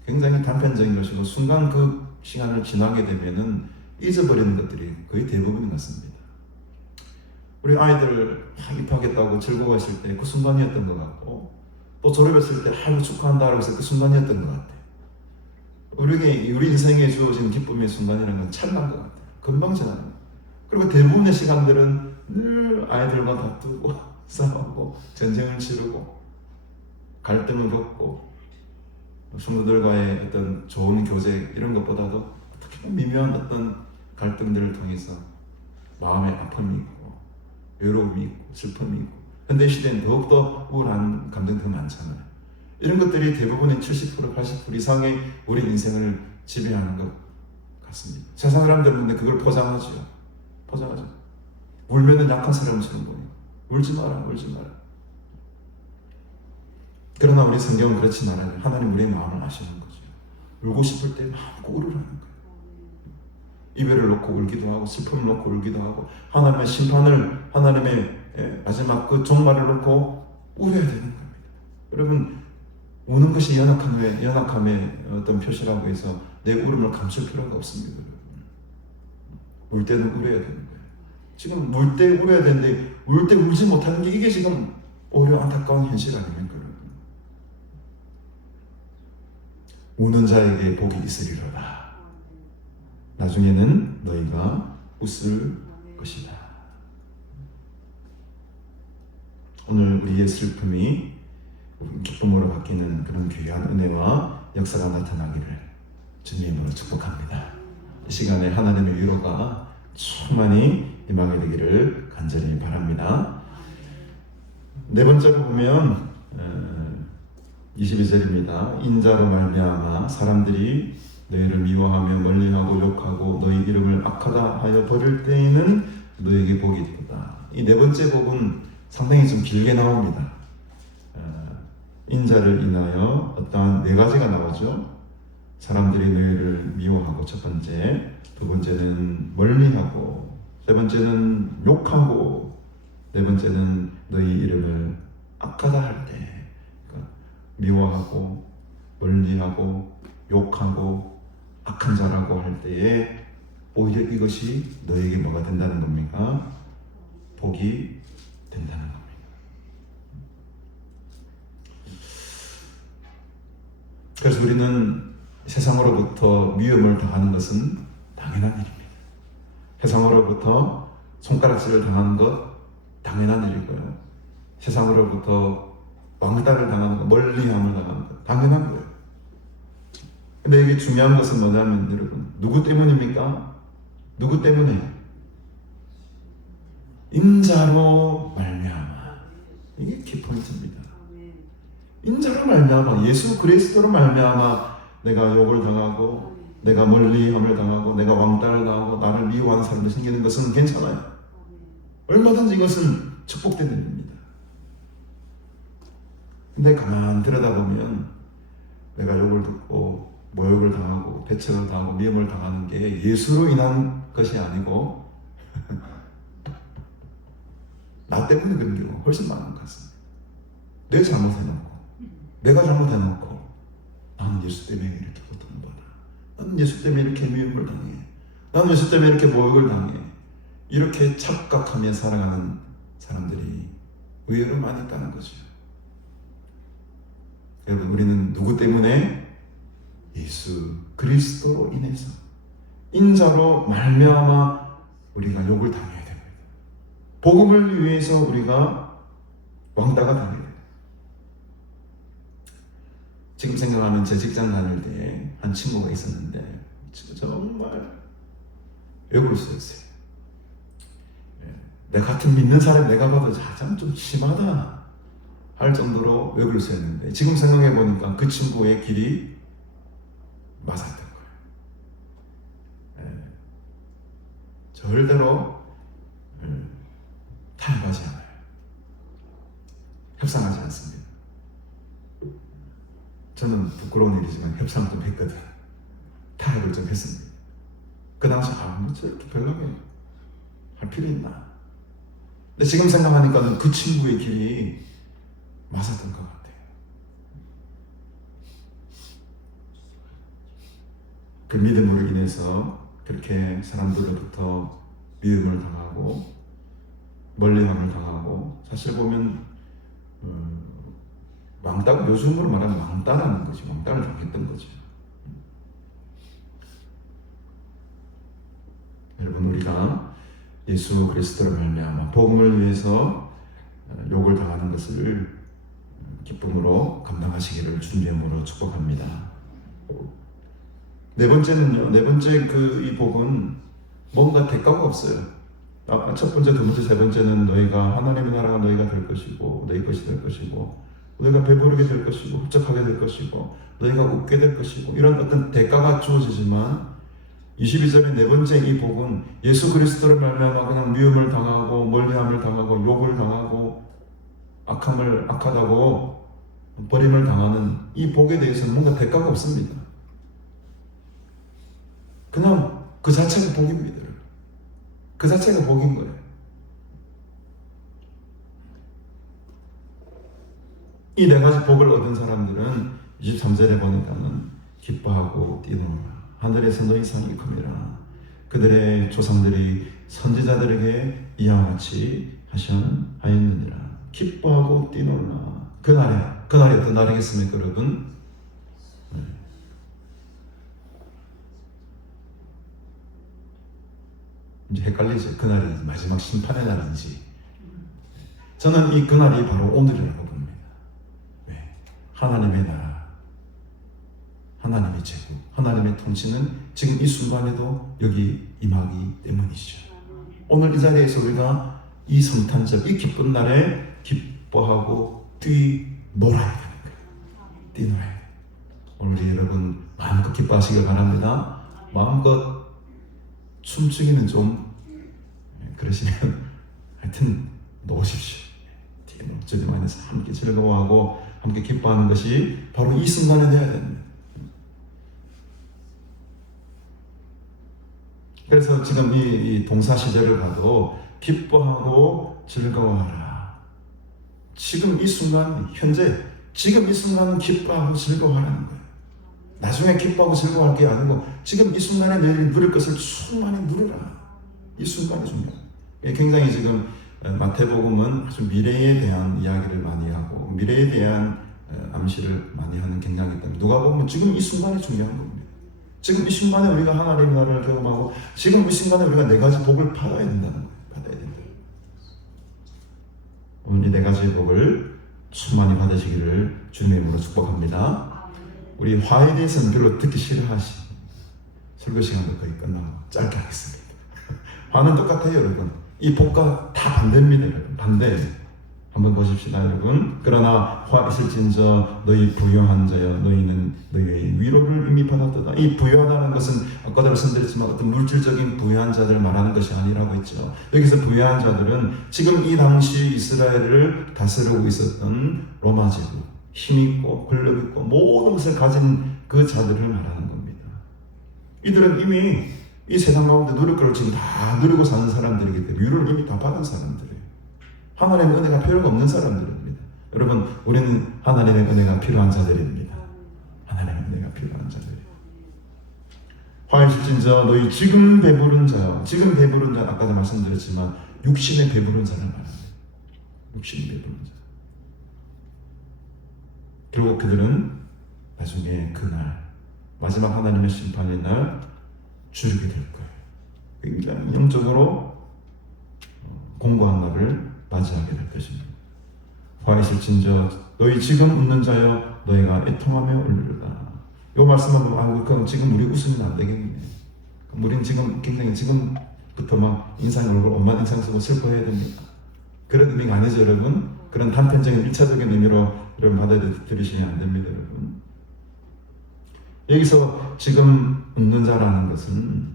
굉장히 단편적인 것이고, 순간 그 시간을 지나게 되면은 잊어버리는 것들이 거의 대부분인 것 같습니다. 우리 아이들 입학했다고 즐거워했을 때 그 순간이었던 것 같고, 또 졸업했을 때 아이고 축하한다라고 해서 그 순간이었던 것 같아요. 우리 인생에 주어진 기쁨의 순간이라는 건 찰나인 것 같아요. 금방 지나는 거예요. 그리고 대부분의 시간들은 늘 아이들과 다투고 싸우고 전쟁을 치르고 갈등을 겪고 성도들과의 어떤 좋은 교제 이런 것보다도 어떻게 미묘한 어떤 갈등들을 통해서 마음의 아픔이 있고 외로움이 있고 슬픔이 있고, 현대 시대는 더욱더 우울한 감정이 더 많잖아요. 이런 것들이 대부분의 70%, 80% 이상의 우리 인생을 지배하는 것 같습니다. 세상 사람들은 근데 그걸 포장하죠. 울면은 약한 사람처럼 보이고, 울지 마라. 그러나 우리 성경은 그렇지 않아요. 하나님 우리의 마음을 아시는 거죠. 울고 싶을 때 마음껏 울으라는 거예요. 이별을 놓고 울기도 하고, 슬픔을 놓고 울기도 하고, 하나님의 심판을, 하나님의 마지막 그 종말을 놓고 울어야 되는 겁니다. 여러분, 우는 것이 연약함의 어떤 표시라고 해서 내 울음을 감출 필요가 없습니다. 울 때는 울어야 되는 거예요. 지금 울 때 울어야 되는데 울 때 울지 못하는 게 이게 지금 오히려 안타까운 현실 아닙니까? 우는 자에게 복이 있으리로다. 나중에는 너희가 웃을 것이다. 오늘 우리의 슬픔이 기쁨으로 바뀌는 그런 귀한 은혜와 역사가 나타나기를 주님의 이름으로 축복합니다. 이 시간에 하나님의 위로가 충만히 임하게 되기를 간절히 바랍니다. 네 번째로 보면 22절입니다. 인자로 말미암아 사람들이 너희를 미워하며 멀리하고 욕하고 너희 이름을 악하다 하여 버릴 때에는 너희에게 복이 있다. 이 네 번째 복은 상당히 좀 길게 나옵니다. 인자를 인하여 어떠한 네 가지가 나오죠. 사람들이 너희를 미워하고 첫 번째, 두 번째는 멀리하고, 세 번째는 욕하고, 네 번째는 너희 이름을 악하다 할 때, 그러니까 미워하고 멀리하고 욕하고 악한 자라고 할 때에 오히려 이것이 너에게 뭐가 된다는 겁니까? 복이 된다는 겁니다. 그래서 우리는 세상으로부터 미움을 당하는 것은 당연한 일입니다. 세상으로부터 손가락질을 당하는 것 당연한 일이고요. 세상으로부터 왕따를 당하는 것, 멀리함을 당하는 것 당연한 거예요. 근데 이게 중요한 것은 뭐냐면 여러분, 누구 때문입니까? 누구 때문에? 인자로 말미암아. 이게 키포인트입니다. 인자로 말미암아, 예수 그리스도로 말미암아 내가 욕을 당하고 내가 멀리함을 당하고 내가 왕따를 당하고 나를 미워하는 사람이 생기는 것은 괜찮아요. 얼마든지 이것은 축복된 일입니다. 근데 가만 들여다보면 내가 욕을 듣고 모욕을 당하고 배척을 당하고 미움을 당하는 게 예수로 인한 것이 아니고 나 때문에 그런 경우가 훨씬 많은 것 같습니다. 내 잘못해놓고 내가 잘못해놓고 나는 예수 때문에 이렇게 고통받아, 나는 예수 때문에 이렇게 미움을 당해, 나는 예수 때문에 이렇게 모욕을 당해, 이렇게 착각하며 살아가는 사람들이 의외로 많이 있다는 거죠. 여러분, 우리는 누구 때문에? 예수 그리스도로 인해서 인자로 말미암아 우리가 욕을 당해야 됩니다. 복음을 위해서 우리가 왕따가 당해야 됩니다. 지금 생각하면 제 직장 다닐 때 한 친구가 있었는데 정말 욕을 쓰였어요. 내 같은 믿는 사람 내가 봐도 가장 좀 심하다 할 정도로 욕을 쓰였는데 지금 생각해 보니까 그 친구의 길이 맞았던 거예요. 절대로 타협하지 않아요. 협상하지 않습니다. 저는 부끄러운 일이지만 협상을 좀 했거든. 타협을 좀 했습니다. 그 당시 뭐 저렇게 별나게 할 필요 있나? 근데 지금 생각하니까는 그 친구의 길이 맞았던 것 같아요. 그 믿음으로 인해서 그렇게 사람들로부터 미움을 당하고 멀리함을 당하고, 사실 보면 왕따가 요즘으로 말하면 왕따라는 거지, 왕따를 당했던 거죠. 여러분, 우리가 예수 그리스도로 말미암아 복음을 위해서 욕을 당하는 것을 기쁨으로 감당하시기를 주님의 이름으로 축복합니다. 네 번째는요, 네 번째 이 복은 뭔가 대가가 없어요. 첫 번째, 두 번째, 세 번째는 너희가 하나님의 나라가 너희가 될 것이고 너희 것이 될 것이고 너희가 배부르게 될 것이고 흡족하게 될 것이고 너희가 웃게 될 것이고 이런 어떤 대가가 주어지지만 22절의 네 번째 이 복은 예수 그리스도를 말미암아 그냥 미움을 당하고 멀리함을 당하고 욕을 당하고 악하다고 버림을 당하는 이 복에 대해서는 뭔가 대가가 없습니다. 그냥 그 자체가 복입니다. 그 자체가 복인 거예요. 이 네 가지 복을 얻은 사람들은 23절에 보니까는 기뻐하고 뛰노라. 하늘에서 너희 상이 큽니다. 그들의 조상들이 선지자들에게 이와 같이 하였느니라. 기뻐하고 뛰노라. 그날이 어떤 날이겠습니까, 여러분? 이제 헷갈리죠. 그날이 마지막 심판의 날인지. 저는 이 그날이 바로 오늘이라고 봅니다. 왜? 하나님의 나라, 하나님의 제국, 하나님의 통치는 지금 이 순간에도 여기 임하기 때문이죠. 오늘 이 자리에서 우리가 이 성탄절, 이 기쁜 날에 기뻐하고 뛰놀아야 되는 거예요. 뛰놀아야 돼요. 오늘 여러분 마음껏 기뻐하시길 바랍니다. 마음껏 춤추기는 좀 그러시면 하여튼 놓으십시오. 주님 안에서 함께 즐거워하고 함께 기뻐하는 것이 바로 이 순간에 돼야 됩니다. 그래서 지금 이 동사 시제를 봐도 기뻐하고 즐거워하라. 지금 이 순간, 현재 지금 이 순간은 기뻐하고 즐거워하라는 거예요. 나중에 기뻐하고 즐거워할 게 아니고 지금 이 순간에 너희들이 누릴 것을 충만히 누리라. 이 순간이 중요해요. 굉장히 지금 마태복음은 아주 미래에 대한 이야기를 많이 하고 미래에 대한 암시를 많이 하는 경향이기 때문에 누가복음은 지금 이 순간이 중요한 겁니다. 지금 이 순간에 우리가 하나님의 나라를 경험하고 지금 이 순간에 우리가 네 가지 복을 받아야 된다는 거예요. 받아야 된다. 오늘 이 네 가지 복을 충만히 받으시기를 주님의 이름으로 축복합니다. 우리 화에 대해서는 별로 듣기 싫어하시고 설교 시간도 거의 끝나고 짧게 하겠습니다. 화는 똑같아요, 여러분. 이 복과 다 반대입니다, 여러분. 반대. 한번 보십시다, 여러분. 그러나 화 있을진저 너희 부유한 자여 너희는 너희의 위로를 이미 받았도다. 이 부유하다는 것은 아까도 말씀드렸지만 어떤 물질적인 부유한 자들을 말하는 것이 아니라고 했죠. 여기서 부유한 자들은 지금 이 당시 이스라엘을 다스리고 있었던 로마 제국, 힘있고 권력있고 모든 것을 가진 그 자들을 말하는 겁니다. 이들은 이미 이 세상 가운데 누릴 걸 지금 다 누리고 사는 사람들이기 때문에 위로를 이미 다 받은 사람들이에요. 하나님의 은혜가 필요가 없는 사람들입니다. 여러분, 우리는 하나님의 은혜가 필요한 자들입니다. 하나님의 은혜가 필요한 자들이에요. 화이실진저 너희 지금 배부른 자, 지금 배부른 자, 아까도 말씀드렸지만 육신의 배부른 자를 말합니다. 육신의 배부른 자. 결국 그들은 나중에 그날 마지막 하나님의 심판의 날 주르게 될 거예요. 굉장히 영적으로 공고한 날을 맞이하게 될 것입니다. 화 있을진저 너희 지금 웃는 자여 너희가 애통하며 울리리라. 이 말씀을 보면 그럼 지금 우리 웃으면 안 되겠네. 우리는 지금 굉장히 지금부터 막 인상 얼굴 엄마 인상 쓰고 슬퍼해야 됩니다. 그런 의미가 아니죠, 여러분. 그런 단편적인 1차적인 의미로 여러분 받아들이시면 안 됩니다, 여러분. 여기서 지금 웃는 자라는 것은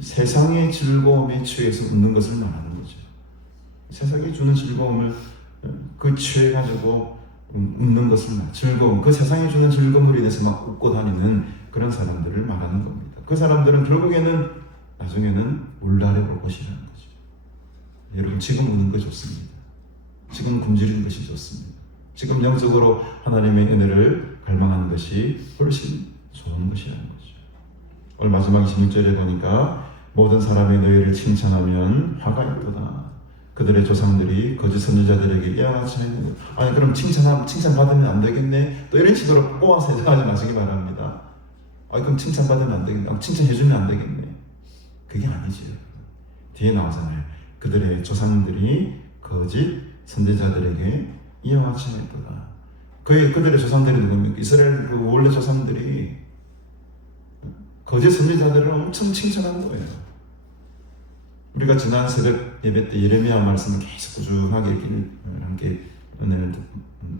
세상의 즐거움에 취해서 웃는 것을 말하는 거죠. 세상이 주는 즐거움을 그 취해가지고 웃는 것을 즐거움, 그 세상이 주는 즐거움으로 인해서 막 웃고 다니는 그런 사람들을 말하는 겁니다. 그 사람들은 결국에는 나중에는 물날에 올 것이라는 거죠. 여러분, 지금 우는 거 좋습니다. 지금 굶주리는 것이 좋습니다. 지금 영적으로 하나님의 은혜를 갈망하는 것이 훨씬 좋은 것이라는 거죠. 오늘 마지막 26절에 보니까 모든 사람이 너희를 칭찬하면 화가 있도다. 그들의 조상들이 거짓 선지자들에게 이와 같이 했는데, 아니 그럼 칭찬받으면 안 되겠네. 또 이런 식으로 꼬아서 해석하지 마시기 바랍니다. 아니 그럼 칭찬받으면 안 되겠네. 칭찬해주면 안 되겠네. 그게 아니지요. 뒤에 나오잖아요. 그들의 조상들이 거짓 선지자들에게 이와 같이 했도다. 그들의 조상들이 누굽니까? 이스라엘 그 원래 조상들이 거짓 선지자들을 엄청 칭찬한 거예요. 우리가 지난 새벽 예배 때 예레미야 말씀을 계속 꾸준하게 함께 은혜를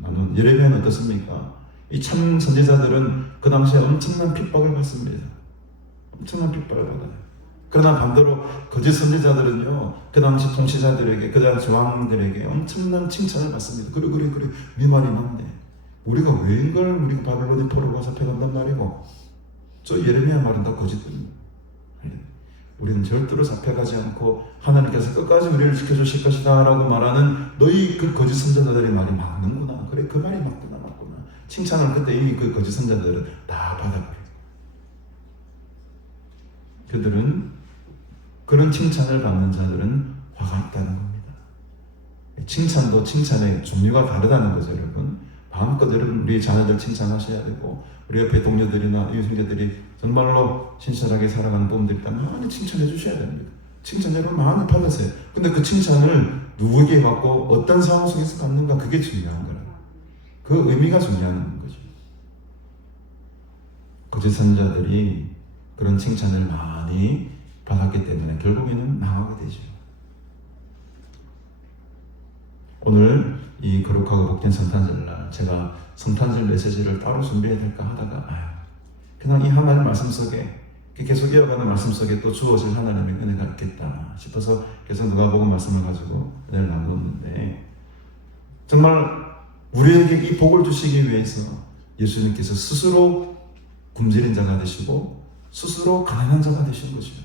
나눈 예레미야는 어떻습니까? 이 참 선지자들은 그 당시에 엄청난 핍박을 받습니다. 엄청난 핍박을 받아요. 그러나 반대로 거짓 선지자들은요, 그 당시 통치자들에게, 그 당시 왕들에게 엄청난 칭찬을 받습니다. 그래, 네 말이 맞네. 우리가 왜 이걸 우리가 바벨론에 포로가 잡혀간단 말이고, 저 예레미야 말은 다 거짓입니다. 우리는 절대로 잡혀가지 않고 하나님께서 끝까지 우리를 지켜주실 것이다 라고 말하는 너희 그 거짓 선자들의 말이 맞는구나. 그래, 그 말이 맞구나. 칭찬을 그때 이미 그 거짓 선자들은 다 받아버려요. 그들은, 그런 칭찬을 받는 자들은 화가 있다는 겁니다. 칭찬도 칭찬의 종류가 다르다는 거죠, 여러분. 마음껏 여러분 우리 자녀들 칭찬하셔야 되고, 우리 옆에 동료들이나 이웃형제들이 정말로 신실하게 살아가는 부모들이 있다면 많이 칭찬해 주셔야 됩니다. 칭찬 여러분 많이 받으세요. 근데 그 칭찬을 누구에게 받고 어떤 상황 속에서 받는가, 그게 중요한 거라고. 그 의미가 중요한 거죠. 거짓 선자들이 그런 칭찬을 많이 받았기 때문에 결국에는 나가게 되죠. 오늘 이 거룩하고 복된 성탄절날 제가 성탄절 메시지를 따로 준비해야 될까 하다가 그냥 이 하나님 말씀 속에 계속 이어가는 말씀 속에 또 주어질 하나님의 은혜가 있겠다 싶어서 계속 누가복음 말씀을 가지고 은혜를 나누었는데, 정말 우리에게 이 복을 주시기 위해서 예수님께서 스스로 굶주린 자가 되시고 스스로 가난한 자가 되신 것이죠.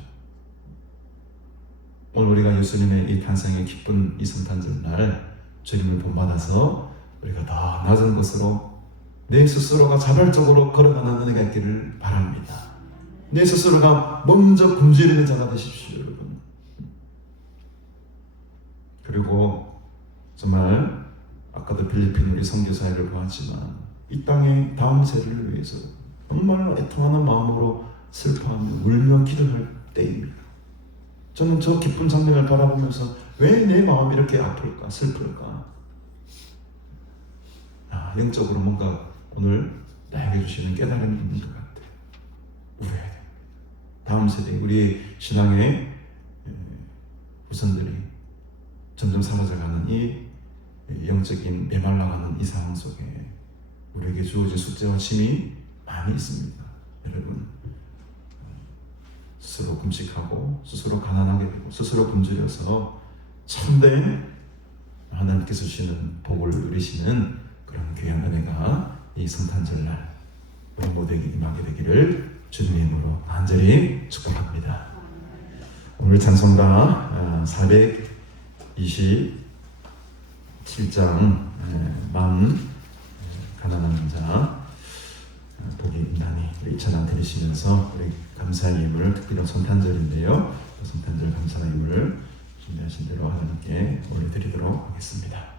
오늘 우리가 예수님의 이 탄생의 기쁜 이 성탄절날 주님을 본받아서 우리가 더 낮은 곳으로 내 스스로가 자발적으로 걸어가는 은혜가 있기를 바랍니다. 내 스스로가 먼저 굶주리는 자가 되십시오, 여러분. 그리고 정말 아까도 필리핀 우리 선교사회를 보았지만 이 땅의 다음 세대를 위해서 정말로 애통하는 마음으로 슬퍼하며 울며 기도할 때입니다. 저는 저 기쁜 장면을 바라보면서 왜 내 마음이 이렇게 아플까, 슬플까? 영적으로 뭔가 오늘 나에게 주시는 깨달음이 있는 것 같아요. 울어야 돼. 다음 세대, 우리 신앙의 후손들이 점점 사라져가는 이 영적인 메말라가는 이 상황 속에 우리에게 주어진 숙제와 짐이 많이 있습니다. 여러분, 스스로 끔찍하고 스스로 가난하게 되고 스스로 굶주려서 참된 하나님께서 주시는 복을 누리시는 그런 귀한 은혜가 이 성탄절날 우리 모두에게 임하게 되기를 주님의 이름으로 간절히 축복합니다. 오늘 찬송가 427장 만 가난한 자 복이 있나니 우리 찬양 드리시면서 우리 감사의 예물을, 특별히 성탄절인데요, 성탄절 감사의 예물을 준비하신 대로 하나님께 올려드리도록 하겠습니다.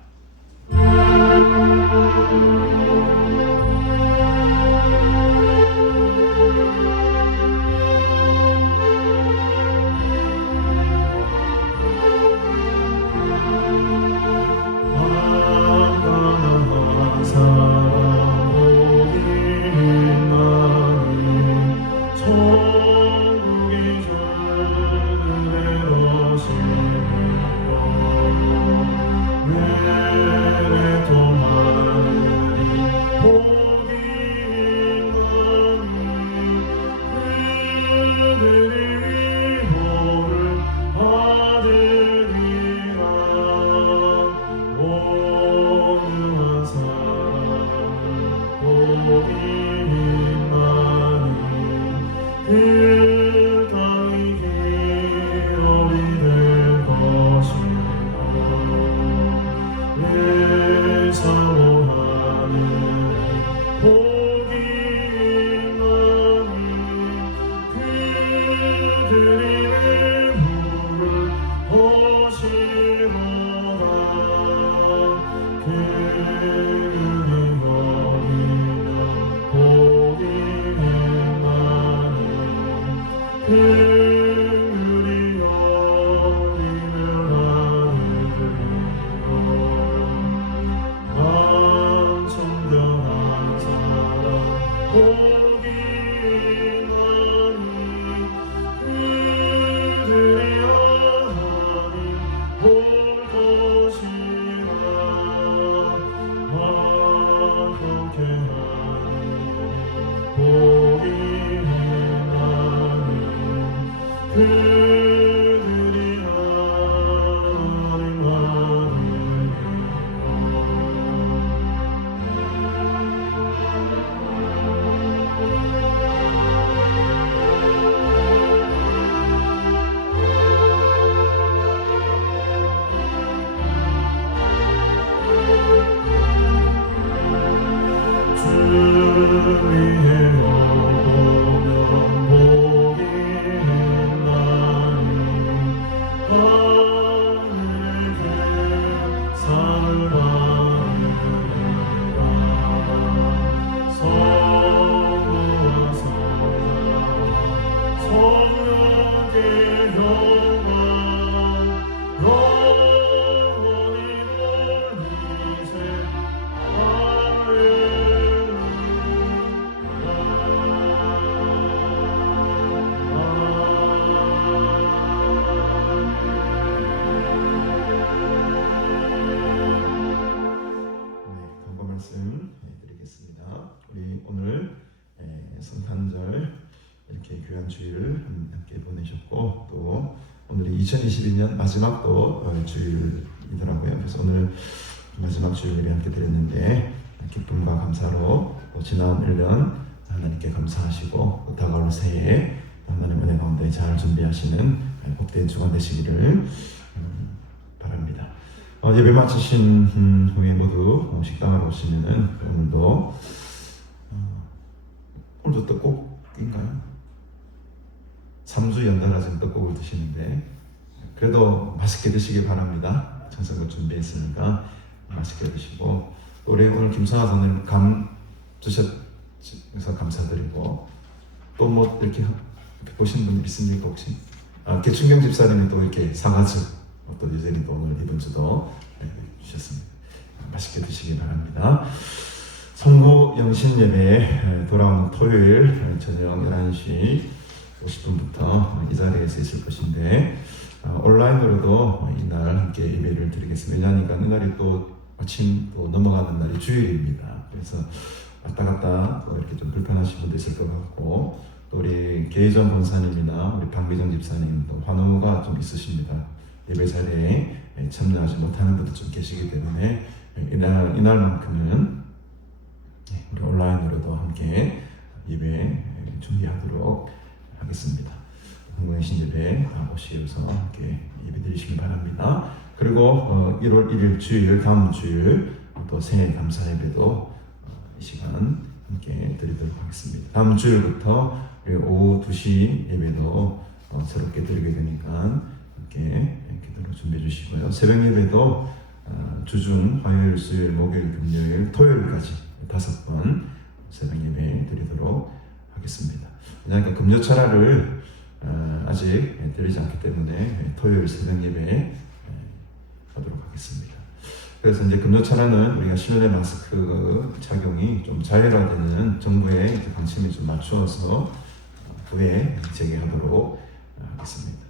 주일 함께 보내셨고, 또 오늘이 2022년 마지막 또 주일이더라고요. 그래서 오늘 마지막 주일을 함께 드렸는데 기쁨과 감사로 또 지난 1년 하나님께 감사하시고 또 다가올 새해 하나님 은혜 가운데 잘 준비하시는 복된 주간 되시기를 바랍니다. 예배 마치신 후에 모두 식당으로 오시면은 오늘도 떡국인가요? 3주 연달아 지금 떡국을 드시는데 그래도 맛있게 드시길 바랍니다. 정성껏 준비했으니까 맛있게 드시고, 우리 오늘 김성아 선생님 감 주셔서 감사드리고, 또 뭐 이렇게 보신 분 있습니까 혹시? 개춘경 집사님이 또 이렇게 상하주 또 유재님 또 오늘 이번 주도 주셨습니다. 맛있게 드시기 바랍니다. 성구 영신 예배 돌아오는 토요일 저녁 11시 50분부터 이 자리에서 있을 것인데 온라인으로도 이날 함께 예배를 드리겠습니다. 왜냐하니까 이날이 또 마침 또 넘어가는 날이 주일입니다. 그래서 왔다 갔다 또 이렇게 좀 불편하신 분도 있을 것 같고, 또 우리 계희전 본사님이나 우리 방비정 집사님 또 환호가 좀 있으십니다. 예배 자리에 참여하지 못하는 분도 좀 계시기 때문에 이날만큼은 우리 온라인으로도 함께 예배 준비하도록 하겠습니다. 성구영신 예배 오셔서 함께 예배 드리시기 바랍니다. 그리고 1월 1일 주일, 다음 주일 또 새해 감사 예배도 이 시간 함께 드리도록 하겠습니다. 다음 주일부터 오후 2시 예배도 새롭게 드리게 되니까 함께 기도로 준비해 주시고요. 새벽 예배도 주중 화요일, 수요일, 목요일, 금요일, 토요일까지 5번 새벽 예배 드리도록 하겠습니다. 그러니까 금요철야를 아직 드리지 않기 때문에 토요일 새벽 예배 하도록 하겠습니다. 그래서 이제 금요철야는 우리가 실내 마스크 착용이 좀 자율화되는 정부의 방침에 좀 맞추어서 후에 재개하도록 하겠습니다.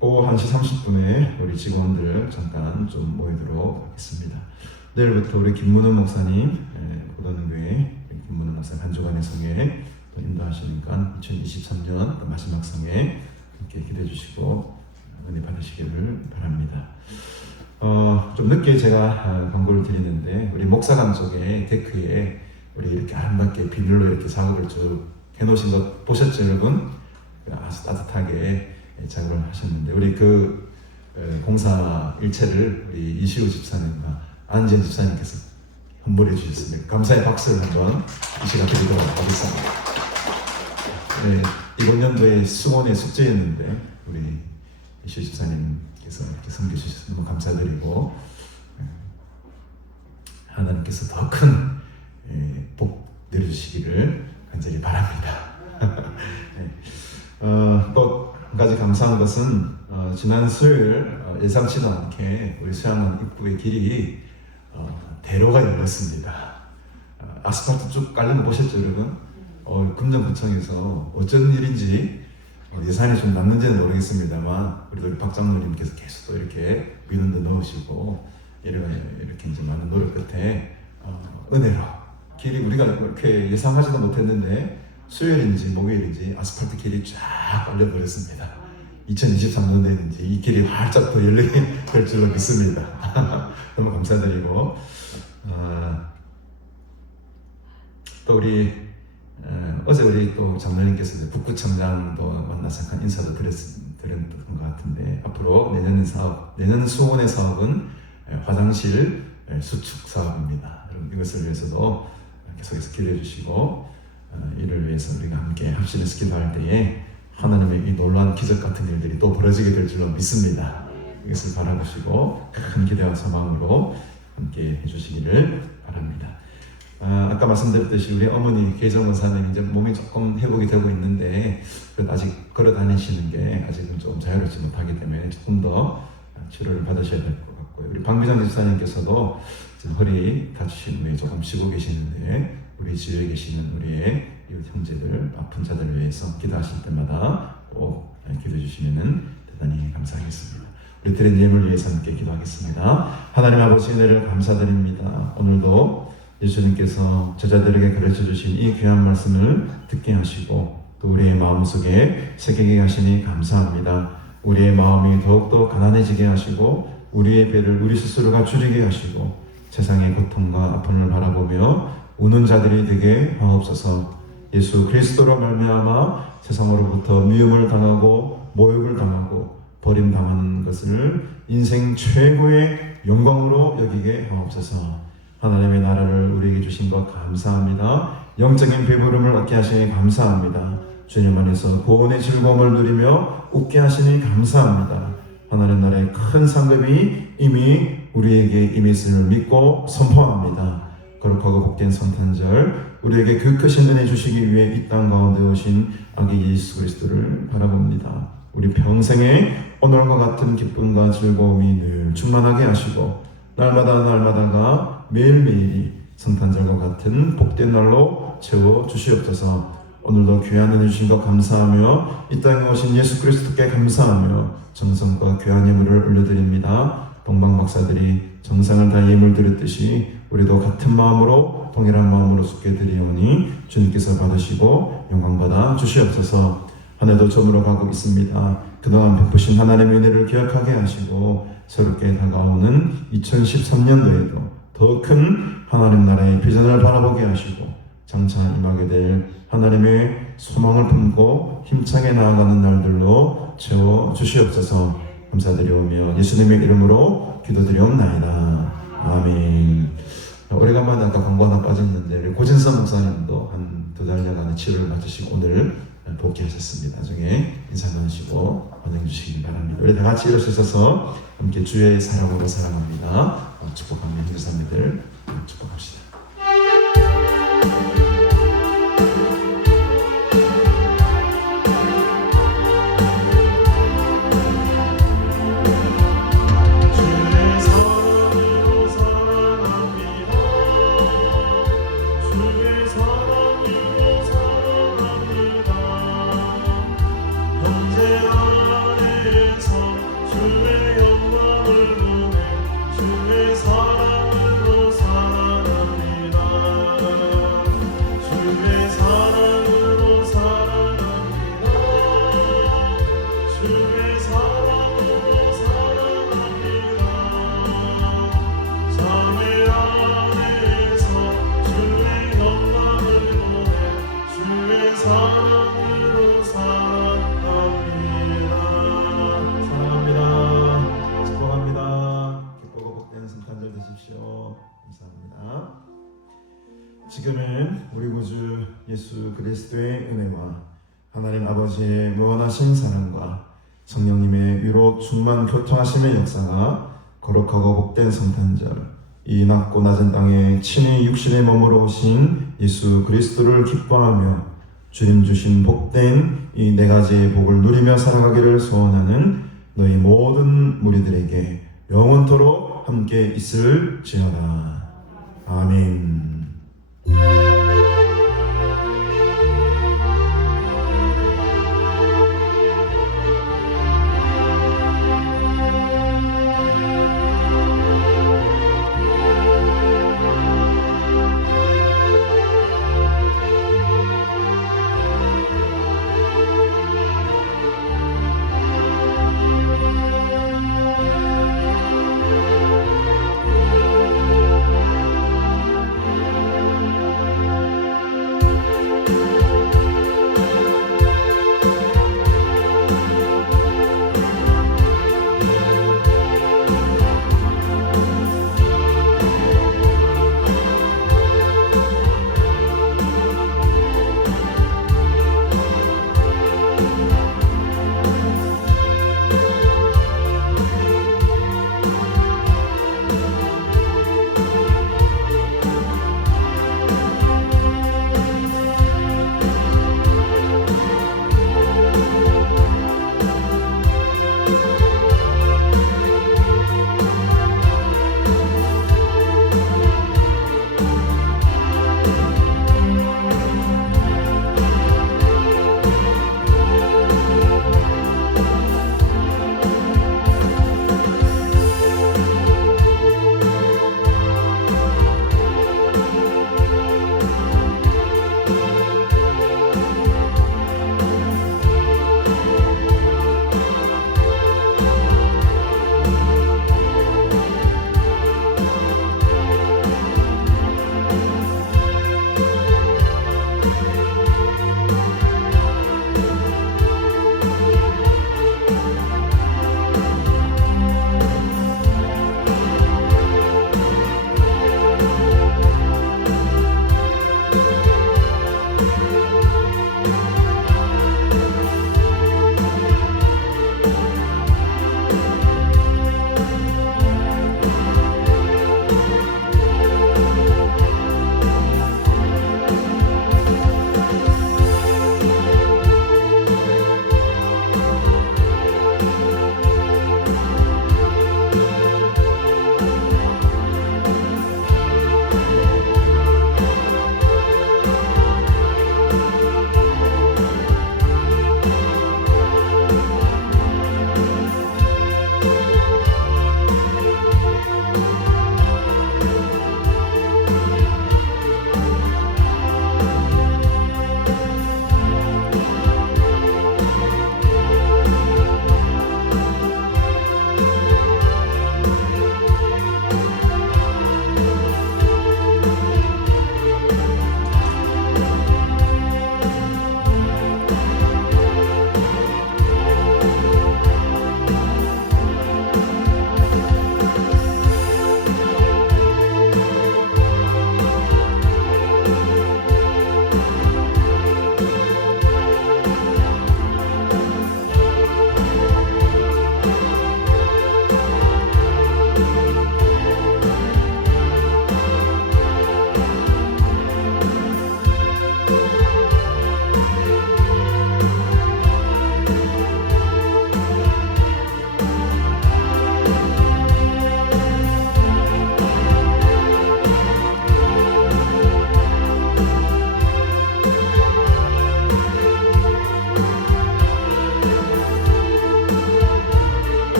오후 1시 30분에 우리 직원들 잠깐 좀 모이도록 하겠습니다. 내일부터 우리 김문은 목사님, 고도는교회 김문은 목사님 한 주간의 성회 인도하시니까 2023년 마지막 성회 함께 기대해 주시고 은혜 받으시기를 바랍니다. 좀 늦게 제가 광고를 드리는데, 우리 목사관 쪽에 데크에 우리 이렇게 아름답게 비닐로 이렇게 작업을 쭉 해놓으신 것 보셨죠, 여러분? 아주 따뜻하게 작업을 하셨는데, 우리 그 공사 일체를 우리 이시우 집사님과 안지현 집사님께서 헌물해 주셨습니다. 감사의 박수를 한번 이 시간 드리도록 하겠습니다. 네, 이번 연도의 수원의 숙제였는데 우리 이시우 집사님께서 이렇게 섬겨주셔서 너무 감사드리고, 하나님께서 더 큰 복 내려주시기를 간절히 바랍니다. 네. 또 한 가지 감사한 것은 지난 수요일 예상치도 않게 우리 수양원 입구의 길이 대로가 열렸습니다. 아스팔트 쭉 깔린 거 보셨죠, 여러분? 금정구청에서 어쩐 일인지 예산이 좀 남는지는 모르겠습니다만 우리 박 장로님께서 계속 또 이렇게 민원도 넣으시고 이렇게 이제 많은 노력 끝에 은혜로 길이 우리가 이렇게 예상하지도 못했는데 수요일인지 목요일인지 아스팔트 길이 쫙 깔려버렸습니다. 2023년도에는지 이 길이 활짝 더 열리게 될 줄로 믿습니다. 너무 감사드리고, 또 우리 어제 우리 또 장로님께서 북구청장도 만나서 잠깐 인사도 드렸던 것 같은데, 앞으로 내년 수원의 사업은 화장실 수축 사업입니다. 여러분, 이것을 위해서도 계속해서 기도해 주시고 이를 위해서 우리가 함께 합심해서 기도할 때에 하나님의 이 놀라운 기적 같은 일들이 또 벌어지게 될 줄로 믿습니다. 이것을 바라보시고 큰 기대와 소망으로 함께 해주시기를 바랍니다. 아까 말씀드렸듯이 우리 어머니 계정원사님 이제 몸이 조금 회복이 되고 있는데 아직 걸어 다니시는 게 아직은 좀 자유롭지 못하기 때문에 조금 더 치료를 받으셔야 될 것 같고요. 우리 방비장 집사님께서도 지금 허리 다치신 후에 조금 쉬고 계시는데 우리 주위에 계시는 우리의 이웃 형제들, 아픈 자들을 위해서 기도하실 때마다 꼭 기도해 주시면 대단히 감사하겠습니다. 우리 드린 예물을 위해서 함께 기도하겠습니다. 하나님 아버지 은혜를 감사드립니다. 오늘도 예수님께서 제자들에게 가르쳐 주신 이 귀한 말씀을 듣게 하시고 또 우리의 마음속에 새기게 하시니 감사합니다. 우리의 마음이 더욱더 가난해지게 하시고 우리의 배를 우리 스스로가 줄이게 하시고 세상의 고통과 아픔을 바라보며 우는 자들이 되게 하옵소서. 예수 그리스도로 말미암아 세상으로부터 미움을 당하고 모욕을 당하고 버림당하는 것을 인생 최고의 영광으로 여기게 하옵소서. 하나님의 나라를 우리에게 주신 것 감사합니다. 영적인 배부름을 얻게 하시니 감사합니다. 주님 안에서 구원의 즐거움을 누리며 웃게 하시니 감사합니다. 하나님 나라의 큰 상급이 이미 우리에게 임했음을 믿고 선포합니다. 거룩하고 복된 성탄절 우리에게 그 크신 은혜 주시기 위해 이 땅 가운데 오신 아기 예수 그리스도를 바라봅니다. 우리 평생에 오늘과 같은 기쁨과 즐거움이 늘 충만하게 하시고 날마다가 매일매일이 성탄절과 같은 복된 날로 채워 주시옵소서. 오늘도 귀한 은혜 주신 것 감사하며 이 땅에 오신 예수 그리스도께 감사하며 정성과 귀한 예물을 올려드립니다. 동방 박사들이 정성을 다해 예물 드렸듯이 우리도 같은 마음으로 동일한 마음으로 속게 드리오니 주님께서 받으시고 영광받아 주시옵소서. 한 해도 저물어 가고 있습니다. 그동안 베푸신 하나님의 은혜를 기억하게 하시고 새롭게 다가오는 2013년도에도 더 큰 하나님 나라의 비전을 바라보게 하시고 장차 임하게 될 하나님의 소망을 품고 힘차게 나아가는 날들로 채워 주시옵소서. 감사드리오며 예수님의 이름으로 기도드리옵나이다. 아멘. 오래간만에 아까 광고 하나 빠졌는데 고진선 목사님도 한 2달여간의 치료를 마치시고 오늘 복귀하셨습니다. 나중에 인사 나누시고 환영 주시기 바랍니다. 우리 다 같이 일어서셔서 함께 주의 사랑으로 사랑합니다. 축복하며 형제자매들 축복합시다. 지금은 우리 구주 예수 그리스도의 은혜와 하나님 아버지의 무한하신 사랑과 성령님의 위로 충만 교통하심의 역사가 거룩하고 복된 성탄절 이 낮고 낮은 땅에 친히 육신의 몸으로 오신 예수 그리스도를 기뻐하며 주님 주신 복된 이 4가지의 복을 누리며 살아가기를 소원하는 너희 모든 무리들에게 영원토록 함께 있을지어다. 아멘.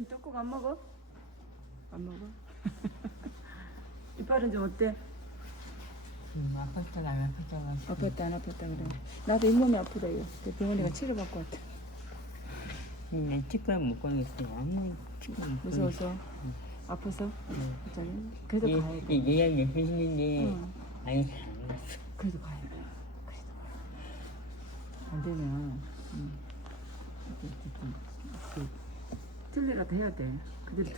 웬 떡국 안 먹어? 안 먹어? 이빨은 좀 어때? 아팠다 안 아팠다 아팠다 안 아팠다 그래. 나도 잇몸이 아프다 이거. 병원에 가 치료받고 왔다. 난 치과 못 가겠어 아무 치과 못 무서워서? 아파서? 괜찮아? 그래도 가야 돼. 이게 예약 몇 번인데 응. 아니 안 갔어 그래도 가야 돼. 그래도 가야 돼. 안 되면 틀리라도 해야 돼. 그대로